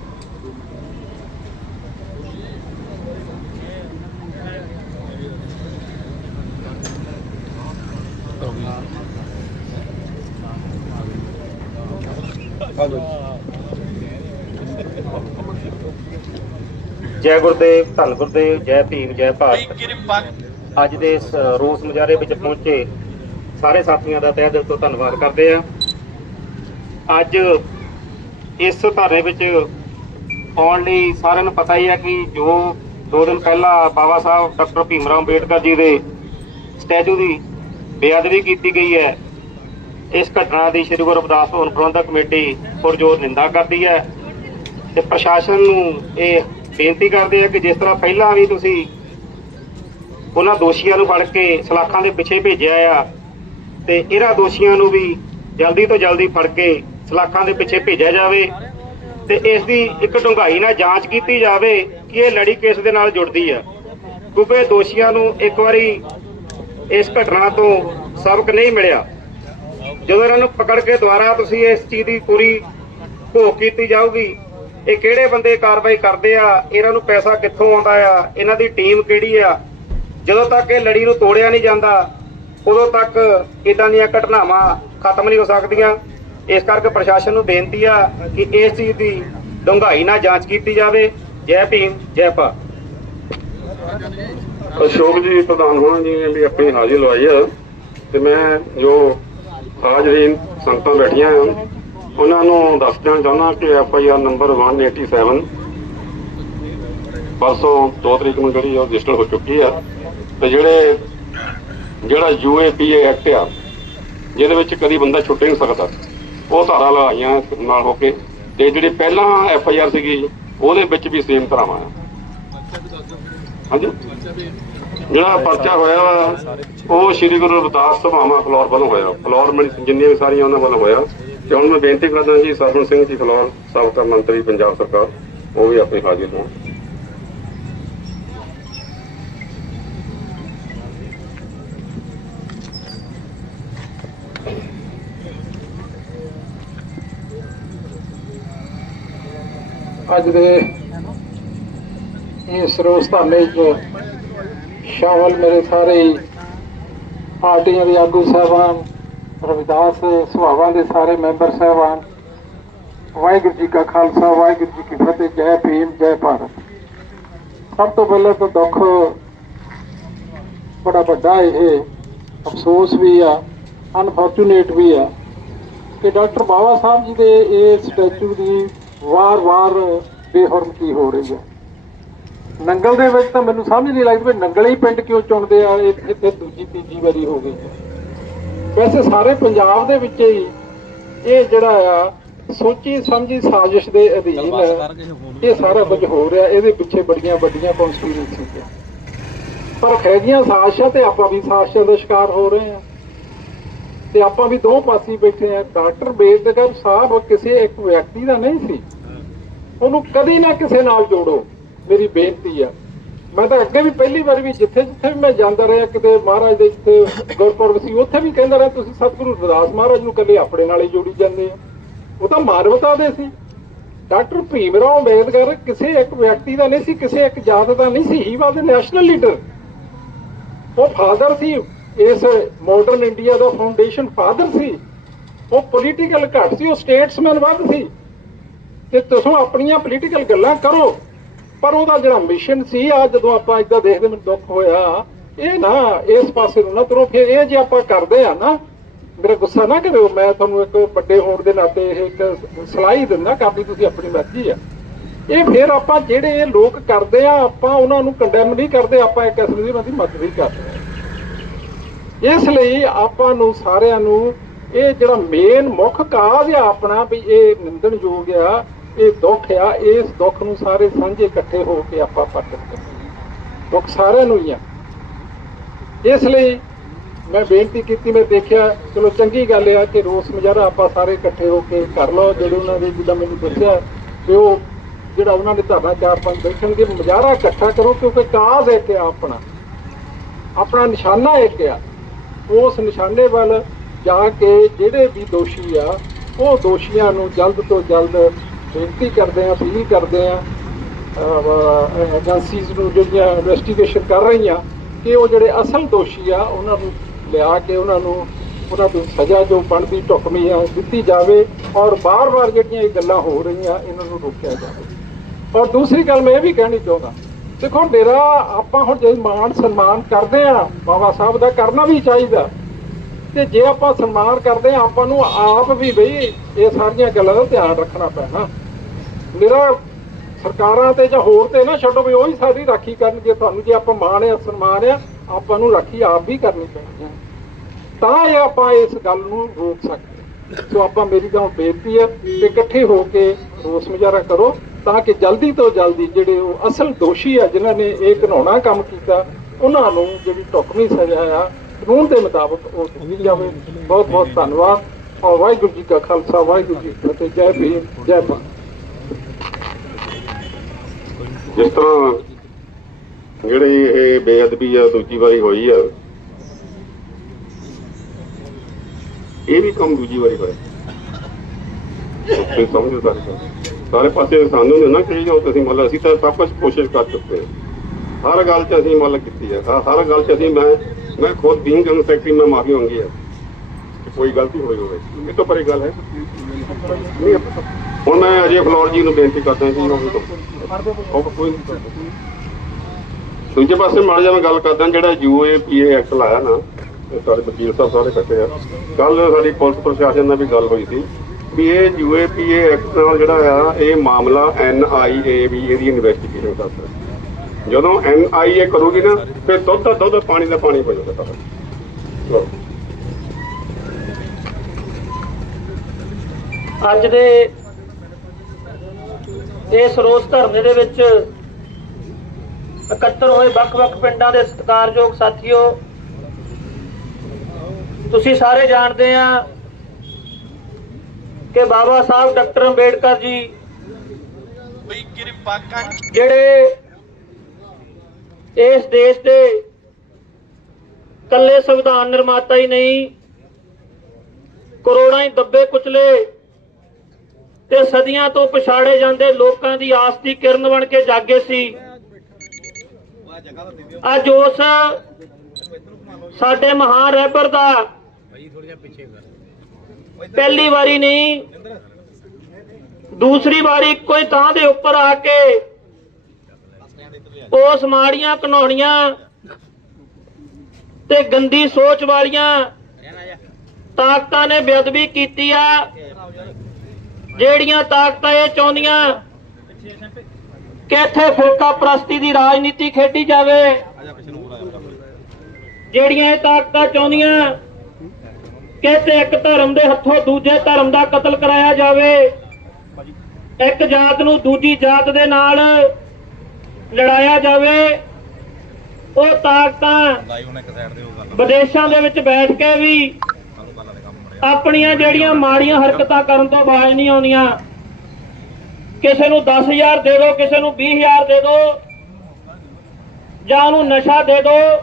ਜੈ ਗੁਰਦੇਵ ਧੰਨ ਗੁਰਦੇਵ ਜੈ ਭੀਮ ਜੈ ਭਾਰਤ। ਅੱਜ ਦੇ ਇਸ ਰੋਸ ਮੁਜ਼ਾਹਰੇ ਵਿੱਚ ਪਹੁੰਚੇ ਸਾਰੇ ਸਾਥੀਆਂ ਦਾ ਤਹਿ ਦਿਲ ਤੋਂ ਧੰਨਵਾਦ ਕਰਦੇ ਆ ਅੱਜ ਇਸ ਧਰਨੇ ਵਿੱਚ ਆਉਣ ਲਈ ਸਾਰਿਆਂ ਨੂੰ ਪਤਾ ਹੀ ਹੈ ਕਿ ਜੋ ਦੋ ਦਿਨ ਪਹਿਲਾਂ ਬਾਬਾ ਸਾਹਿਬ ਡਾਕਟਰ ਭੀਮਰਾਓ ਅੰਬੇਡਕਰ ਜੀ ਦੇ ਸਟੈਚੂ ਦੀ ਬੇਅਦਬੀ ਕੀਤੀ ਗਈ ਹੈ ਇਸ ਘਟਨਾ ਦੀ ਸ੍ਰੀ ਗੁਰੂ ਰਵਿਦਾਸ ਭਵਨ ਪ੍ਰਬੰਧਕ ਕਮੇਟੀ ਪੁਰਜੋਰ ਨਿੰਦਾ ਕਰਦੀ ਹੈ ਤੇ ਪ੍ਰਸ਼ਾਸਨ ਨੂੰ ਇਹ ਬੇਨਤੀ ਕਰਦੇ ਆ ਕਿ ਜਿਸ ਤਰ੍ਹਾਂ ਪਹਿਲਾਂ ਵੀ ਤੁਸੀਂ ਉਹਨਾਂ ਦੋਸ਼ੀਆਂ ਨੂੰ ਫੜ ਕੇ ਸਲਾਖਾਂ ਦੇ ਪਿੱਛੇ ਭੇਜਿਆ ਆ ਤੇ ਇਹਨਾਂ ਦੋਸ਼ੀਆਂ ਨੂੰ ਵੀ ਜਲਦੀ ਤੋਂ ਜਲਦੀ ਫੜ ਕੇ ਸਲਾਖਾਂ ਦੇ ਪਿੱਛੇ ਭੇਜਿਆ ਜਾਵੇ ਤੇ ਇਸ ਦੀ ਇੱਕ ਡੂੰਘਾਈ ਨਾਲ ਜਾਂਚ ਕੀਤੀ ਜਾਵੇ ਕਿ ਇਹ ਲੜੀ ਕਿਸ ਦੇ ਨਾਲ ਜੁੜਦੀ ਆ। ਕਿਉਂਕਿ ਦੋਸ਼ੀਆਂ ਨੂੰ ਇੱਕ ਵਾਰੀ ਇਸ ਘਟਨਾ ਤੋਂ ਸਬਕ ਨਹੀਂ ਮਿਲਿਆ। ਜਦੋਂ ਇਹਨਾਂ ਨੂੰ ਪਕੜ ਕੇ ਦੁਬਾਰਾ ਤੁਸੀਂ ਇਸ ਚੀਜ਼ ਦੀ ਪੂਰੀ ਭੋਗ ਕੀਤੀ ਜਾਊਗੀ ਇਹ ਕਿਹੜੇ ਬੰਦੇ ਕਾਰਵਾਈ ਕਰਦੇ ਆ? ਇਹਨਾਂ ਨੂੰ ਪੈਸਾ ਕਿੱਥੋਂ ਆਉਂਦਾ ਆ? ਇਹਨਾਂ ਦੀ ਟੀਮ ਕਿਹੜੀ ਆ? ਜਦੋਂ ਤੱਕ ਇਹ ਲੜੀ ਨੂੰ ਤੋੜਿਆ ਨਹੀਂ ਜਾਂਦਾ, ਉਦੋਂ ਤੱਕ ਇਦਾਂ ਦੀਆਂ ਘਟਨਾਵਾਂ ਖਤਮ ਨਹੀਂ ਹੋ ਸਕਦੀਆਂ। ਇਸ ਕਰਕੇ ਪ੍ਰਸ਼ਾਸਨ ਨੂੰ ਬੇਨਤੀ ਆ ਕਿ ਇਸ ਚੀਜ਼ ਦੀ ਡੂੰਘਾਈ ਨਾਲ ਜਾਂਚ ਕੀਤੀ ਜਾਵੇ। ਜੈ ਭੀਮ, ਜੈ ਭਾਰਤ। ਅਸ਼ੋਕ ਜੀ, ਪ੍ਰਧਾਨ ਹੋਣਾ ਜੀ ਨੇ ਵੀ ਆਪਣੀ ਹਾਜ਼ਰੀ ਲਵਾਈ ਆ। ਤੇ ਮੈਂ ਜੋ ਹਾਜ਼ਰੀਨ ਸੰਗਤਾਂ ਬੈਠੀਆਂ ਆ ਉਹਨਾਂ ਨੂੰ ਦੱਸ ਦੇਣਾ ਚਾਹੁੰਦਾ ਕਿ ਐਫ ਆਈ ਆਰ ਨੰਬਰ 187 ਪਰਸੋਂ 2 ਤਰੀਕ ਨੂੰ ਜਿਹੜੀ ਉਹ ਰਜਿਸਟਰ ਹੋ ਚੁੱਕੀ ਆ, ਤੇ ਜਿਹੜੇ, ਜਿਹੜਾ ਯੂਏਪੀਏ ਐਕਟ ਆ, ਜਿਹਦੇ ਵਿੱਚ ਕਦੀ ਬੰਦਾ ਛੁੱਟ ਨਹੀਂ ਸਕਦਾ, ਉਹ ਧਾਰਾ ਲਗਾਈਆਂ ਨਾਲ ਹੋ ਕੇ, ਤੇ ਜਿਹੜੀ ਪਹਿਲਾਂ ਐਫ ਆਈ ਆਰ ਸੀਗੀ, ਉਹਦੇ ਵਿੱਚ ਵੀ ਸੇਮ ਧਾਰਾਵਾਂ ਆ। ਹਾਂਜੀ? ਜਿਹੜਾ ਪਰਚਾ ਹੋਇਆ ਵਾ, ਉਹ ਸ੍ਰੀ ਗੁਰੂ ਰਵਿਦਾਸ ਸਭਾਵਾਂ, ਫਲੋਰ ਵੱਲੋਂ ਹੋਇਆ, ਫਲੋਰ ਮਣੀ ਜਿੰਨੀਆਂ ਵੀ ਸਾਰੀਆਂ ਉਹਨਾਂ ਵੱਲੋਂ ਹੋਇਆ ਤੇ ਹੁਣ ਮੈਂ ਬੇਨਤੀ ਕਰਦਾ ਜੀ, ਸਰਵਣ ਸਿੰਘ ਜੀ ਫਲੋਰ ਸਾਬਕਾ ਮੰਤਰੀ ਪੰਜਾਬ ਸਰਕਾਰ, ਉਹ ਵੀ ਆਪਣੀ ਹਾਜ਼ਰ ਹੋਣ। ਅੱਜ ਦੇ ਇਸ ਰੋਸ ਧਰਨੇ 'ਚ ਸ਼ਾਮਲ ਮੇਰੇ ਸਾਰੇ ਪਾਰਟੀਆਂ ਦੇ ਆਗੂ ਸਾਹਿਬਾਨ ਰਵਿਦਾਸ ਸੁਭਾਵਾਂ ਦੇ ਸਾਰੇ ਮੈਂਬਰ ਸਾਹਿਬਾਨ, ਵਾਹਿਗੁਰੂ ਜੀ ਕਾ ਖਾਲਸਾ, ਵਾਹਿਗੁਰੂ ਜੀ ਕੀ ਫਤਿਹ, ਜੈ ਭੀਮ, ਜੈ ਭਾਰਤ। ਸਭ ਤੋਂ ਪਹਿਲਾਂ ਤਾਂ ਦੁੱਖ ਬੜਾ ਵੱਡਾ ਇਹ, ਅਫਸੋਸ ਵੀ ਆ ਅਨਫੋਰਚੂਨੇਟ ਵੀ ਆ, ਕਿ ਡਾਕਟਰ ਬਾਬਾ ਸਾਹਿਬ ਜੀ ਦੇ ਇਹ ਸਟੈਚੂ ਦੀ ਵਾਰ-ਵਾਰ ਬੇਹਰਮਤੀ ਹੋ ਰਹੀ ਹੈ ਨੰਗਲ ਦੇ ਵਿੱਚ ਤਾਂ ਮੈਨੂੰ ਸਮਝ ਨਹੀਂ ਲੱਗਦੀ ਵੀ ਨੰਗਲੇ ਹੀ ਪਿੰਡ ਕਿਉਂ ਚੁਣਦੇ ਆ ਇੱਥੇ ਦੂਜੀ, ਤੀਜੀ ਵਾਰੀ ਹੋ ਗਈ। ਹੈ ਵੈਸੇ ਸਾਰੇ ਪੰਜਾਬ ਦੇ ਵਿੱਚ ਹੀ ਇਹ ਜਿਹੜਾ ਆ ਸੋਚੀ ਸਮਝੀ ਸਾਜ਼ਿਸ਼ ਦੇ ਅਧੀਨ ਇਹ ਸਾਰਾ ਕੁਝ ਹੋ ਰਿਹਾ ਇਹਦੇ ਪਿੱਛੇ ਬੜੀਆਂ ਵੱਡੀਆਂ ਕਨਸਪੀਰੇਸੀ ਹੈ ਪਰ ਖੈਗੀਆਂ ਸਾਜ਼ਿਸ਼ਾਂ ਤੇ ਆਪਾਂ ਵੀ ਸਾਜ਼ਿਸ਼ਾਂ ਦਾ ਸ਼ਿਕਾਰ ਹੋ ਰਹੇ ਹਾਂ ਤੇ ਆਪਾਂ ਵੀ ਦੋ ਪਾਸੇ ਬੈਠੇ ਆ। ਡਾਕਟਰ ਬੇਦਗਰ ਸਾਹਿਬ ਕਿਸੇ ਇੱਕ ਵਿਅਕਤੀ ਦਾ ਨਹੀਂ ਸੀ। ਉਹਨੂੰ ਕਦੀ ਨਾ ਕਿਸੇ ਨਾਲ ਜੋੜੋ ਮੇਰੀ ਬੇਨਤੀ ਆ। ਮੈਂ ਤਾਂ ਅੱਗੇ ਵੀ ਪਹਿਲੀ ਵਾਰ ਵੀ ਜਿੱਥੇ ਜਿੱਥੇ ਵੀ ਮੈਂ ਜਾਂਦਾ ਰਿਹਾ, ਕਿਤੇ ਮਹਾਰਾਜ ਦੇ ਜਿੱਥੇ ਗੁਰਪੁਰਬ ਸੀ, ਉੱਥੇ ਵੀ ਕਹਿੰਦਾ ਰਿਹਾ, ਤੁਸੀਂ ਸਤਿਗੁਰੂ ਰਵਿਦਾਸ ਮਹਾਰਾਜ ਨੂੰ ਕੱਲੇ ਆਪਣੇ ਨਾਲ ਹੀ ਜੋੜੀ ਜਾਂਦੇ ਆ ਉਹ ਤਾਂ ਮਾਨਵਤਾ ਦੇ ਸੀ। ਡਾਕਟਰ ਭੀਮ ਰਾਓ ਅੰਬੇਦਕਰ ਕਿਸੇ ਇੱਕ ਵਿਅਕਤੀ ਦਾ ਨਹੀਂ ਸੀ, ਕਿਸੇ ਇੱਕ ਜਾਤ ਦਾ ਨਹੀਂ ਸੀ ਹੀ ਵਾਸ ਨੈਸ਼ਨਲ ਲੀਡਰ ਉਹ ਫਾਦਰ ਸੀ, ਇਸ ਮਾਡਰਨ ਇੰਡੀਆ ਦਾ ਫਾਊਂਡੇਸ਼ਨ ਫਾਦਰ ਸੀ। ਉਹ ਪੋਲੀਟੀਕਲ ਘੱਟ ਸੀ, ਉਹ ਸਟੇਟਸਮੈਨ ਵੱਧ ਸੀ। ਤੇ ਤੁਸੀਂ ਆਪਣੀਆਂ ਪੋਲੀਟੀਕਲ ਗੱਲਾਂ ਕਰੋ। ਪਰ ਉਹਦਾ ਜਿਹੜਾ ਮਿਸ਼ਨ ਸੀ ਆ ਜਦੋਂ ਆਪਾਂ ਇਦਾਂ ਦੇਖਦੇ ਮੈਨੂੰ ਦੁੱਖ ਹੋਇਆ, ਇਹ ਨਾ, ਇਸ ਪਾਸੇ ਨੂੰ ਨਾ ਤੁਰੋ, ਫਿਰ ਇਹ ਜੇ ਆਪਾਂ ਕਰਦੇ ਆ ਨਾ, ਮੇਰਾ ਗੁੱਸਾ ਨਾ ਕਰਿਓ, ਮੈਂ ਤੁਹਾਨੂੰ ਇੱਕ ਵੱਡੇ ਹੋਣ ਦੇ ਨਾਤੇ ਇਹ ਇੱਕ ਸਲਾਹ ਦਿੰਦਾ ਕਾਪੀ ਤੁਸੀਂ ਆਪਣੀ ਮਰਜ਼ੀ ਆ। ਇਹ ਫਿਰ ਆਪਾਂ ਜਿਹੜੇ ਇਹ ਲੋਕ ਕਰਦੇ ਆ, ਆਪਾਂ ਉਹਨਾਂ ਨੂੰ ਕੰਡੈਮ ਨਹੀਂ ਕਰਦੇ, ਆਪਾਂ ਇੱਕ ਕਿਸਮ ਦੀ ਮਦਦ ਵੀ ਕਰਦੇ ਇਸ ਲਈ ਆਪਾਂ ਨੂੰ ਸਾਰਿਆਂ ਨੂੰ ਇਹ ਜਿਹੜਾ ਮੇਨ ਮੁੱਖ ਕਾਜ ਆ ਆਪਣਾ ਵੀ ਇਹ ਨਿੰਦਣਯੋਗ ਆ ਇਹ ਦੁੱਖ ਆ, ਇਸ ਦੁੱਖ ਨੂੰ ਸਾਰੇ ਸਾਂਝੇ ਇਕੱਠੇ ਹੋ ਕੇ ਆਪਾਂ ਪ੍ਰਗਟ ਕਰੀਏ ਦੁੱਖ ਸਾਰਿਆਂ ਨੂੰ ਹੀ ਆ। ਇਸ ਲਈ ਮੈਂ ਬੇਨਤੀ ਕੀਤੀ, ਮੈਂ ਦੇਖਿਆ, ਚਲੋ ਚੰਗੀ ਗੱਲ ਆ ਕਿ ਰੋਸ ਮੁਜ਼ਾਹਰਾ ਆਪਾਂ ਸਾਰੇ ਇਕੱਠੇ ਹੋ ਕੇ ਕਰ ਲਓ। ਜਿਹੜੇ ਉਹਨਾਂ ਦੇ, ਜਿੱਦਾਂ ਮੈਨੂੰ ਦੱਸਿਆ ਕਿ ਉਹ ਜਿਹੜਾ ਉਹਨਾਂ ਦੇ ਧਰਨਾ ਚਾਰ ਪੰਜ ਬੈਠਣਗੇ ਮੁਜ਼ਾਹਰਾ ਇਕੱਠਾ ਕਰੋ ਕਿਉਂਕਿ ਕਾਜ਼ ਇੱਕ ਆ ਆਪਣਾ। ਆਪਣਾ ਨਿਸ਼ਾਨਾ ਇੱਕ ਆ। ਉਸ ਨਿਸ਼ਾਨੇ ਵੱਲ ਜਾ ਕੇ ਜਿਹੜੇ ਵੀ ਦੋਸ਼ੀ ਆ, ਉਹ ਦੋਸ਼ੀਆਂ ਨੂੰ ਜਲਦ ਤੋਂ ਜਲਦ ਬੇਨਤੀ ਕਰਦੇ ਆ ਅਪੀਲ ਕਰਦੇ ਆ ਏਜੰਸੀਜ਼ ਨੂੰ ਜਿਹੜੀਆਂ ਇਨਵੈਸਟੀਗੇਸ਼ਨ ਕਰ ਰਹੀਆਂ, ਕਿ ਉਹ ਜਿਹੜੇ ਅਸਲ ਦੋਸ਼ੀ ਆ, ਉਹਨਾਂ ਨੂੰ ਲਿਆ ਕੇ ਉਹਨਾਂ ਨੂੰ ਉਹਨਾਂ ਨੂੰ ਸਜ਼ਾ ਜੋ ਬਣਦੀ ਢੁਕਮੀ ਆ, ਦਿੱਤੀ ਜਾਵੇ ਔਰ ਬਾਰ-ਬਾਰ ਜਿਹੜੀਆਂ ਇਹ ਗੱਲਾਂ ਹੋ ਰਹੀਆਂ, ਇਹਨਾਂ ਨੂੰ ਰੋਕਿਆ ਜਾਵੇ। ਔਰ ਦੂਸਰੀ ਗੱਲ ਮੈਂ ਇਹ ਵੀ ਕਹਿਣੀ ਚਾਹੁੰਦਾ, ਦੇਖੋ, ਡੇਰਾ ਆਪਾਂ ਹੁਣ ਜੇ ਮਾਣ ਸਨਮਾਨ ਕਰਦੇ ਆ ਬਾਬਾ ਸਾਹਿਬ ਦਾ ਕਰਨਾ ਵੀ ਚਾਹੀਦਾ। ਤੇ ਜੇ ਆਪਾਂ ਸਨਮਾਨ ਕਰਦੇ ਆ ਆਪਾਂ ਨੂੰ ਆਪ ਵੀ ਬਈ ਇਹ ਸਾਰੀਆਂ ਗੱਲਾਂ ਦਾ ਧਿਆਨ ਰੱਖਣਾ ਪੈਣਾ। ਮੇਰਾ ਸਰਕਾਰਾਂ ਤੇ ਜਾਂ ਹੋਰ ਤੇ ਨਾ ਛੱਡੋ ਵੀ ਉਹੀ ਸਾਡੀ ਰਾਖੀ ਕਰਨਗੇ ਤੁਹਾਨੂੰ ਜੇ ਆਪਾਂ ਮਾਣ ਆ, ਸਨਮਾਨ ਆ, ਆਪਾਂ ਨੂੰ ਰਾਖੀ ਆਪ ਵੀ ਕਰਨੀ ਪੈਣੀ ਹੈ ਤਾਂ ਇਹ ਆਪਾਂ ਇਸ ਗੱਲ ਨੂੰ ਰੋਕ ਸਕਦੇ ਸੋ ਆਪਾਂ ਮੇਰੀ ਤਾਂ ਬੇਨਤੀ ਹੈ ਕਿ ਇਕੱਠੇ ਹੋ ਕੇ ਰੋਸ ਮੁਜ਼ਾਹਰਾ ਕਰੋ, ਤਾਂ ਕਿ ਜਲਦੀ ਤੋਂ ਜਲਦੀ ਜਿਹੜੇ ਉਹ ਅਸਲ ਦੋਸ਼ੀ ਆ, ਜਿਨ੍ਹਾਂ ਨੇ ਇਹ ਘਿਨਾਉਣਾ ਕੰਮ ਕੀਤਾ, ਉਹਨਾਂ ਨੂੰ ਜਿਹੜੀ ਢੁਕਵੀਂ ਸਜ਼ਾ ਆ ਕਾਨੂੰਨ ਦੇ ਮੁਤਾਬਕ ਉਹ ਦਿੱਤੀ ਜਾਵੇ। ਬਹੁਤ ਬਹੁਤ ਧੰਨਵਾਦ। ਔਰ ਵਾਹਿਗੁਰੂ ਜੀ ਕਾ ਖਾਲਸਾ, ਵਾਹਿਗੁਰੂ ਜੀ ਕੀ ਫਤਿਹ। ਜੈ ਭੀਮ, ਜੈ ਭਾਰਤ। ਜਿਸ ਤਰ੍ਹਾਂ ਜਿਹੜੀ ਇਹ ਬੇਅਦਬੀ ਆ, ਦੂਜੀ ਵਾਰੀ ਹੋਈ ਆ, ਇਹ ਵੀ ਕੰਮ ਦੂਜੀ ਵਾਰੀ ਹੋਇਆ। ਤੁਸੀਂ ਸਮਝੋ ਸਾਰੀ ਸਾਰੇ ਪਾਸੇ ਸਾਨੂੰ ਨਹੀਂ ਨਾ ਕਹੀ ਜਾਓ, ਤੁਸੀਂ ਮਤਲਬ ਅਸੀਂ ਤਾਂ ਸਭ ਕੁਝ ਕੋਸ਼ਿਸ਼ ਕਰ ਚੁੱਕੇ ਹਾਂ। ਹਰ ਗੱਲ 'ਚ ਅਸੀਂ ਮਤਲਬ ਕੀਤੀ ਹੈ ਹਰ ਗੱਲ 'ਚ ਅਸੀਂ ਮੈਂ ਮੈਂ ਖੁਦ ਬੀਇੰਗ ਜਨਰਲ ਸੈਕਟਰੀ ਮੈਂ ਮਾਫੀ ਮੰਗੀ ਹੈ। ਕਿ ਕੋਈ ਗਲਤੀ ਹੋਈ ਹੋਵੇ। ਇਹ ਤੋਂ ਪਰੇ ਗੱਲ ਹੈ। ਨਹੀਂ, ਹੁਣ ਮੈਂ ਅਜੇ ਫਲੋਰ ਜੀ ਨੂੰ ਬੇਨਤੀ ਕਰਦਾ ਜੀ ਉਹ ਕੋਈ ਦੂਜੇ ਪਾਸੇ ਮਾੜਾ ਜਿਹਾ ਮੈਂ ਗੱਲ ਕਰਦਾ ਜਿਹੜਾ ਯੂਏਪੀਏ ਐਕਟ ਲਾਇਆ ਨਾ ਸਾਰੇ ਵਕੀਲ ਸਾਹਿਬ ਸਾਰੇ ਇਕੱਠੇ ਆ। ਕੱਲ ਸਾਡੀ ਪੁਲਿਸ ਪ੍ਰਸ਼ਾਸਨ ਨਾਲ ਵੀ ਗੱਲ ਹੋਈ ਸੀ ਵੀ ਇਹ ਯੂਏਪੀਏ ਐਕਟ ਨਾਲ ਜਿਹੜਾ ਆ, ਇਹ ਮਾਮਲਾ ਐਨਆਈਏ ਵੀ ਇਹਦੀ ਇਨਵੈਸਟੀਗੇਸ਼ਨ ਕਰ ਸਕਦਾ ਜਦੋਂ ਐਨਆਈਏ ਕਰੂਗੀ ਨਾ ਫਿਰ ਦੁੱਧ ਦਾ ਦੁੱਧ ਪਾਣੀ ਦਾ ਪਾਣੀ ਹੋ ਜਾਊਗਾ ਚਲੋ ਅੱਜ ਦੇ ਇਸ ਰੋਸ ਧਰਨੇ ਦੇ ਵਿੱਚ ਇਕੱਤਰ ਹੋਏ ਵੱਖ-ਵੱਖ ਪਿੰਡਾਂ ਦੇ ਸਤਿਕਾਰਯੋਗ ਸਾਥੀਓ ਤੁਸੀਂ ਸਾਰੇ ਜਾਣਦੇ ਆ ਕਿ ਬਾਬਾ ਸਾਹਿਬ ਡਾਕਟਰ ਅੰਬੇਡਕਰ ਜੀ ਜਿਹੜੇ ਇਸ ਦੇਸ਼ ਦੇ ਕੱਲੇ ਸੰਵਿਧਾਨ ਨਿਰਮਾਤਾ ਹੀ ਨਹੀਂ, ਕਰੋੜਾਂ ਹੀ ਦੱਬੇ ਕੁਚਲੇ ਤੇ ਸਦੀਆਂ ਤੋਂ ਪਛਾੜੇ ਜਾਂਦੇ ਲੋਕਾਂ ਦੀ ਆਸ ਦੀ ਕਿਰਨ ਬਣ ਕੇ ਜਾਗੇ ਸੀ। ਅੱਜ ਉਸ ਸਾਡੇ ਮਹਾਨ ਰਹਿਬਰ ਦਾ ਪਹਿਲੀ ਵਾਰੀ ਨਹੀਂ, ਦੂਸਰੀ ਵਾਰੀ ਕੋਈ ਥਾਂ ਦੇ ਉੱਪਰ ਆ ਕੇ ਉਸ ਮਾੜੀਆਂ ਘਨੌਣੀਆਂ ਤੇ ਗੰਦੀ ਸੋਚ ਵਾਲੀਆਂ ਤਾਕਤਾਂ ਨੇ ਬੇਅਦਬੀ ਕੀਤੀ ਆ। ਜਿਹੜੀਆਂ ਤਾਕਤਾਂ ਇਹ ਚਾਹੁੰਦੀਆਂ ਕਿ ਇੱਥੇ ਫਿਰਕਾ ਪ੍ਰਸਤੀ ਦੀ ਰਾਜਨੀਤੀ ਖੇਡੀ ਜਾਵੇ। ਜਿਹੜੀਆਂ ਇਹ ਤਾਕਤਾਂ ਚਾਹੁੰਦੀਆਂ ਕਿ ਇੱਥੇ ਇੱਕ ਧਰਮ ਦੇ ਹੱਥੋਂ ਦੂਜੇ ਧਰਮ ਦਾ ਕਤਲ ਕਰਾਇਆ ਜਾਵੇ। ਇੱਕ ਜਾਤ ਨੂੰ ਦੂਜੀ ਜਾਤ ਦੇ ਨਾਲ ਲੜਾਇਆ ਜਾਵੇ ਉਹ ਤਾਕਤਾਂ ਵਿਦੇਸ਼ਾਂ ਦੇ ਵਿੱਚ ਬੈਠ ਕੇ ਵੀ ਆਪਣੀਆਂ ਜਿਹੜੀਆਂ ਮਾੜੀਆਂ ਹਰਕਤਾਂ ਕਰਨ ਤੋਂ ਬਾਜ਼ ਨਹੀਂ ਆਉਂਦੀਆਂ ਕਿਸੇ ਨੂੰ 10000 ਦੇ ਦਿਓ ਕਿਸੇ ਨੂੰ 20000 ਦੇ ਦਿਓ ਜਾਂ ਉਹਨੂੰ ਨਸ਼ਾ ਦੇ ਦਿਓ।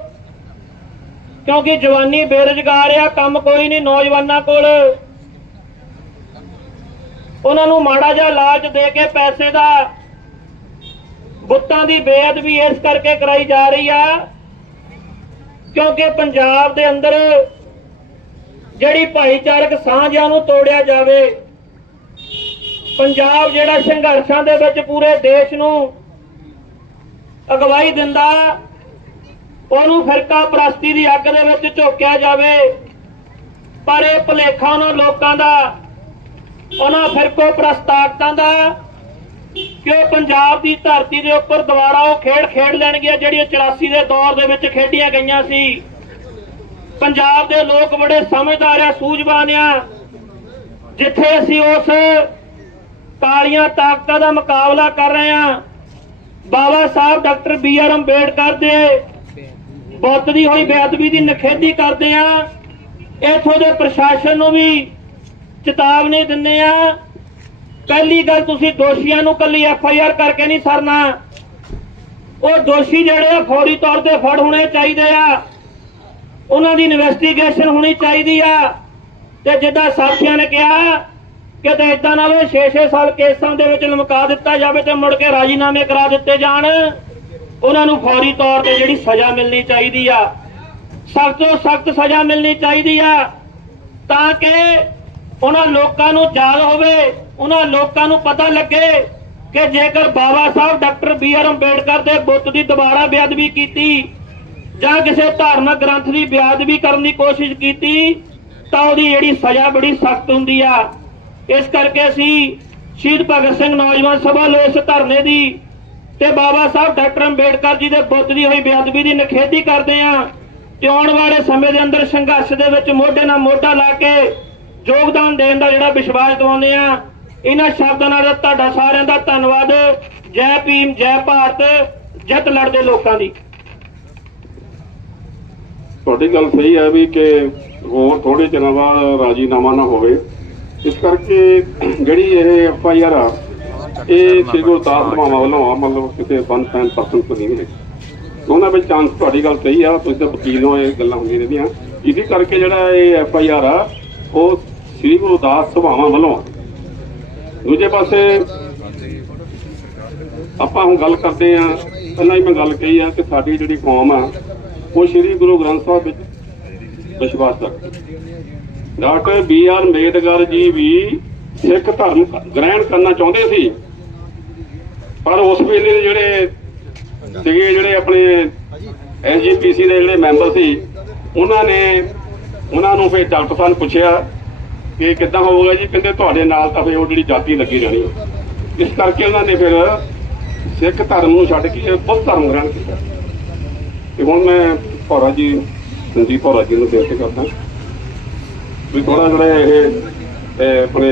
ਕਿਉਂਕਿ ਜਵਾਨੀ ਬੇਰੁਜ਼ਗਾਰ ਆ ਕੰਮ ਕੋਈ ਨਹੀਂ ਨੌਜਵਾਨਾਂ ਕੋਲ। ਉਹਨਾਂ ਨੂੰ ਮਾੜਾ ਜਿਹਾ ਲਾਲਚ ਦੇ ਕੇ ਪੈਸੇ ਦਾ ਬੁੱਤਾਂ ਦੀ ਬੇਅਦਬੀ ਇਸ ਕਰਕੇ ਕਰਾਈ ਜਾ ਰਹੀ ਆ, ਕਿਉਂਕਿ ਪੰਜਾਬ ਦੇ ਅੰਦਰ ਜਿਹੜੀ ਭਾਈਚਾਰਕ ਸਾਂਝਾਂ ਨੂੰ ਤੋੜਿਆ ਜਾਵੇ, ਪੰਜਾਬ ਜਿਹੜਾ ਸੰਘਰਸ਼ਾਂ ਦੇ ਵਿੱਚ ਪੂਰੇ ਦੇਸ਼ ਨੂੰ ਅਗਵਾਈ ਦਿੰਦਾ, ਉਹਨੂੰ ਫਿਰਕਾ ਪ੍ਰਸਤੀ ਦੀ ਅੱਗ ਦੇ ਵਿੱਚ ਝੋਕਿਆ ਜਾਵੇ, ਪਰ ਇਹ ਭੁਲੇਖਾ ਉਹਨਾਂ ਲੋਕਾਂ ਦਾ, ਉਹਨਾਂ ਫਿਰਕੋ ਪ੍ਰਸਤਾਵਤਾਂ ਦਾ ਕਿ ਉਹ ਪੰਜਾਬ ਦੀ ਧਰਤੀ ਦੇ ਉੱਪਰ ਦੁਬਾਰਾ ਉਹ ਖੇਡ ਖੇਡ ਲੈਣਗੇ ਜਿਹੜੀਆਂ 84 ਦੇ ਦੌਰ ਦੇ ਵਿੱਚ ਖੇਡੀਆਂ ਗਈਆਂ ਸੀ। ਪੰਜਾਬ ਦੇ ਲੋਕ ਬੜੇ ਸਮਝਦਾਰ ਆ, ਸੂਝਵਾਨ ਆ। ਜਿੱਥੇ ਅਸੀਂ ਉਸ ਕਾਲੀਆਂ ਤਾਕਤਾਂ ਦਾ ਮੁਕਾਬਲਾ ਕਰ ਰਹੇ ਆ Baba Saheb doctor B R Ambedkar ਦੇ ਬੁੱਤ ਦੀ ਹੋਈ ਬੇਅਦਬੀ ਦੀ ਨਿਖੇਧੀ ਕਰਦੇ ਆ ਇਥੋਂ ਦੇ ਪ੍ਰਸ਼ਾਸਨ ਨੂੰ ਵੀ ਚੇਤਾਵਨੀ ਦਿੰਦੇ ਆ ਪਹਿਲੀ ਗੱਲ ਤੁਸੀਂ ਦੋਸ਼ੀਆਂ ਨੂੰ ਕੱਲੀ ਐਫ ਆਈ ਆਰ ਕਰਕੇ ਨਹੀਂ ਸਰਨਾ। ਉਹ ਦੋਸ਼ੀ ਜਿਹੜੇ ਆ, ਫੌਰੀ ਤੌਰ ਤੇ ਫੜ ਹੋਣੇ ਚਾਹੀਦੇ ਆ। ਉਹਨਾਂ ਦੀ ਇਨਵੈਸਟੀਗੇਸ਼ਨ ਹੋਣੀ ਚਾਹੀਦੀ ਆ। ਤੇ ਜਿੱਦਾਂ ਸਾਥੀਆਂ ਨੇ ਕਿਹਾ ਕਿ ਤੇ ਇਦਾਂ ਨਾ 6-6 ਸਾਲ ਕੇਸਾਂ ਦੇ ਵਿੱਚ ਲਮਕਾ ਦਿੱਤਾ ਜਾਵੇ ਤੇ ਮੁੜ ਕੇ ਰਾਜੀਨਾਮੇ ਕਰਾ ਦਿੱਤੇ ਜਾਣ। ਉਹਨਾਂ ਨੂੰ ਫੌਰੀ ਤੌਰ ਤੇ ਜਿਹੜੀ ਸਜ਼ਾ ਮਿਲਣੀ ਚਾਹੀਦੀ ਆ। ਸਖਤ ਤੋਂ ਸਖਤ ਸਜ਼ਾ ਮਿਲਣੀ ਚਾਹੀਦੀ ਆ, ਤਾਂ ਕਿ ਉਹਨਾਂ ਲੋਕਾਂ ਨੂੰ ਯਾਦ ਹੋਵੇ। ਉਹਨਾਂ ਲੋਕਾਂ ਨੂੰ ਪਤਾ ਲੱਗੇ ਕਿ ਜੇਕਰ Baba Saheb doctor B R Ambedkar ਦੇ ਬੁੱਤ ਦੀ ਦੁਬਾਰਾ ਬੇਅਦਬੀ ਕੀਤੀ ਜਾਂ ਕਿਸੇ ਧਾਰਮਿਕ ਗ੍ਰੰਥ ਦੀ ਬੇਅਦਬੀ ਕਰਨ ਦੀ ਕੋਸ਼ਿਸ਼ ਕੀਤੀ, ਤਾਂ ਉਹਦੀ ਜਿਹੜੀ ਸਜ਼ਾ ਬੜੀ ਸਖਤ ਹੁੰਦੀ ਆ। ਇਸ ਕਰਕੇ ਅਸੀਂ ਸ਼ਹੀਦ ਭਗਤ ਸਿੰਘ ਨੌਜਵਾਨ ਸਭਾ ਵੱਲੋਂ ਇਸ ਧਰਨੇ ਦੀ ਤੇ ਬਾਬਾ ਸਾਹਿਬ ਡਾਕਟਰ ਅੰਬੇਡਕਰ ਜੀ ਦੇ ਬੁੱਤ ਦੀ ਹੋਈ ਬੇਅਦਬੀ ਦੀ ਨਿਖੇਧੀ ਕਰਦੇ ਆ ਤੇ ਆਉਣ ਵਾਲੇ ਸਮੇਂ ਦੇ ਅੰਦਰ ਸੰਘਰਸ਼ ਦੇ ਵਿੱਚ ਮੋਢੇ ਨਾਲ ਮੋਢਾ ਲਾ ਕੇ ਯੋਗਦਾਨ ਦੇਣ ਦਾ ਜਿਹੜਾ ਵਿਸ਼ਵਾਸ ਦਿਵਾਉਂਦੇ ਆ ਇਹਨਾਂ ਸ਼ਬਦਾਂ ਨਾਲ ਤੁਹਾਡਾ ਸਾਰਿਆਂ ਦਾ ਧੰਨਵਾਦ। ਜੈ ਭੀਮ, ਜੈ ਭਾਰਤ, ਜਿੱਤ ਲੜਦੇ ਲੋਕਾਂ ਦੀ। ਤੁਹਾਡੀ ਗੱਲ ਸਹੀ ਹੈ ਵੀ ਕਿ ਹੋਰ ਥੋੜੇ ਚਿਰਾਂ ਬਾਅਦ ਰਾਜੀਨਾਮਾ ਨਾ ਹੋਵੇ। ਇਸ ਕਰਕੇ ਜਿਹੜੀ ਇਹ ਐਫ ਆਈ ਆਰ ਆ, ਇਹ ਸ੍ਰੀ ਗੁਰੂ ਦਾਸ ਧਾਮਾਂ ਵੱਲੋਂ ਆ, ਮਤਲਬ ਕਿਸੇ ਵਨ ਟਾਈਮ ਪਰਸਨ ਤੋਂ ਨਹੀਂ ਹੈ ਉਹਨਾਂ ਵਿੱਚ ਚਾਂਸ ਤੁਹਾਡੀ ਗੱਲ ਸਹੀ ਆ, ਤੁਸੀਂ ਤਾਂ ਵਕੀਲ ਹੋ, ਇਹ ਗੱਲਾਂ ਹੁੰਦੀਆਂ ਰਹਿੰਦੀਆਂ। ਇਹਦੀ ਕਰਕੇ ਜਿਹੜਾ ਇਹ ਐਫ ਆਈ ਆਰ ਆ, ਉਹ ਸ੍ਰੀ ਗੁਰੂਦਾਸ ਸਭਾਵਾਂ ਵੱਲੋਂ ਆ। ਦੂਜੇ ਪਾਸੇ ਆਪਾਂ ਹੁਣ ਗੱਲ ਕਰਦੇ ਆ ਪਹਿਲਾਂ ਹੀ ਮੈਂ ਗੱਲ ਕਹੀ ਆ ਕਿ ਸਾਡੀ ਜਿਹੜੀ ਕੌਮ ਆ, ਉਹ ਸ੍ਰੀ ਗੁਰੂ ਗ੍ਰੰਥ ਸਾਹਿਬ ਵਿੱਚ ਵਿਸ਼ਵਾਸ ਰੱਖਦੀ। Doctor B R Ambedkar ji ਵੀ ਸਿੱਖ ਧਰਮ ਗ੍ਰਹਿਣ ਕਰਨਾ ਚਾਹੁੰਦੇ ਸੀ, ਪਰ ਉਸ ਵੇਲੇ ਦੇ ਜਿਹੜੇ ਸੀਗੇ, ਜਿਹੜੇ ਆਪਣੇ ਐਸਜੀਪੀਸੀ ਦੇ ਜਿਹੜੇ ਮੈਂਬਰ ਸੀ, ਉਹਨਾਂ ਨੇ, ਉਹਨਾਂ ਨੂੰ ਫਿਰ ਡਾਕਟਰ ਸਾਹਿਬ ਪੁੱਛਿਆ ਕਿ ਕਿੱਦਾਂ ਹੋਊਗਾ ਜੀ? ਕਹਿੰਦੇ ਤੁਹਾਡੇ ਨਾਲ ਤਾਂ ਫਿਰ ਉਹ ਜਿਹੜੀ ਜਾਤੀ ਲੱਗੀ ਰਹਿਣੀ ਇਸ ਕਰਕੇ ਉਹਨਾਂ ਨੇ ਫਿਰ ਸਿੱਖ ਧਰਮ ਨੂੰ ਛੱਡ ਕੇ ਬੁੱਧ ਧਰਮ ਗ੍ਰਹਿਣ ਕੀਤਾ। ਤੇ ਹੁਣ ਮੈਂ ਭੌਰਾ ਜੀ ਸੰਦੀਪ ਭੌਰਾ ਜੀ ਨੂੰ ਬੇਨਤੀ ਕਰਦਾ ਵੀ ਥੋੜਾ ਜਿਹੜਾ ਇਹ ਆਪਣੇ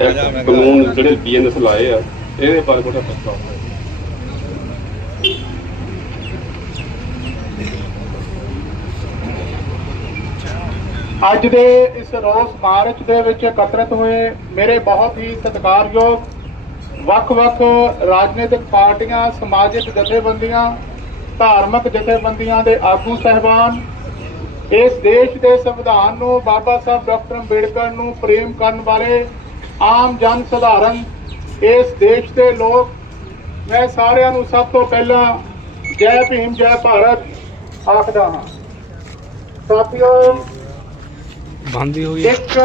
ਕਾਨੂੰਨ ਜਿਹੜੇ ਬੀਐਨਐਸ ਲਾਏ ਆ, ਇਹਦੇ ਬਾਰੇ ਥੋੜਾ ਪਤਾ ਅੱਜ ਦੇ ਇਸ ਰੋਸ ਮਾਰਚ ਦੇ ਵਿੱਚ ਇਕੱਤਰਤ ਹੋਏ ਮੇਰੇ ਬਹੁਤ ਹੀ ਸਤਿਕਾਰਯੋਗ ਵੱਖ-ਵੱਖ ਰਾਜਨੀਤਿਕ ਪਾਰਟੀਆਂ, ਸਮਾਜਿਕ ਜਥੇਬੰਦੀਆਂ, ਧਾਰਮਿਕ ਜਥੇਬੰਦੀਆਂ ਦੇ ਆਗੂ ਸਹਿਬਾਨ, ਇਸ ਦੇਸ਼ ਦੇ ਸੰਵਿਧਾਨ ਨੂੰ ਬਾਬਾ ਸਾਹਿਬ ਡਾਕਟਰ ਅੰਬੇਡਕਰ ਨੂੰ ਪ੍ਰੇਮ ਕਰਨ ਵਾਲੇ ਆਮ ਜਨ ਸਧਾਰਨ ਇਸ ਦੇਸ਼ ਦੇ ਲੋਕ, ਮੈਂ ਸਾਰਿਆਂ ਨੂੰ ਸਭ ਤੋਂ ਪਹਿਲਾਂ ਜੈ ਭੀਮ, ਜੈ ਭਾਰਤ ਆਖਦਾ ਹਾਂ। ਸਾਥੀਓ ਬੰਦੀ ਹੋਈ ਇੱਕ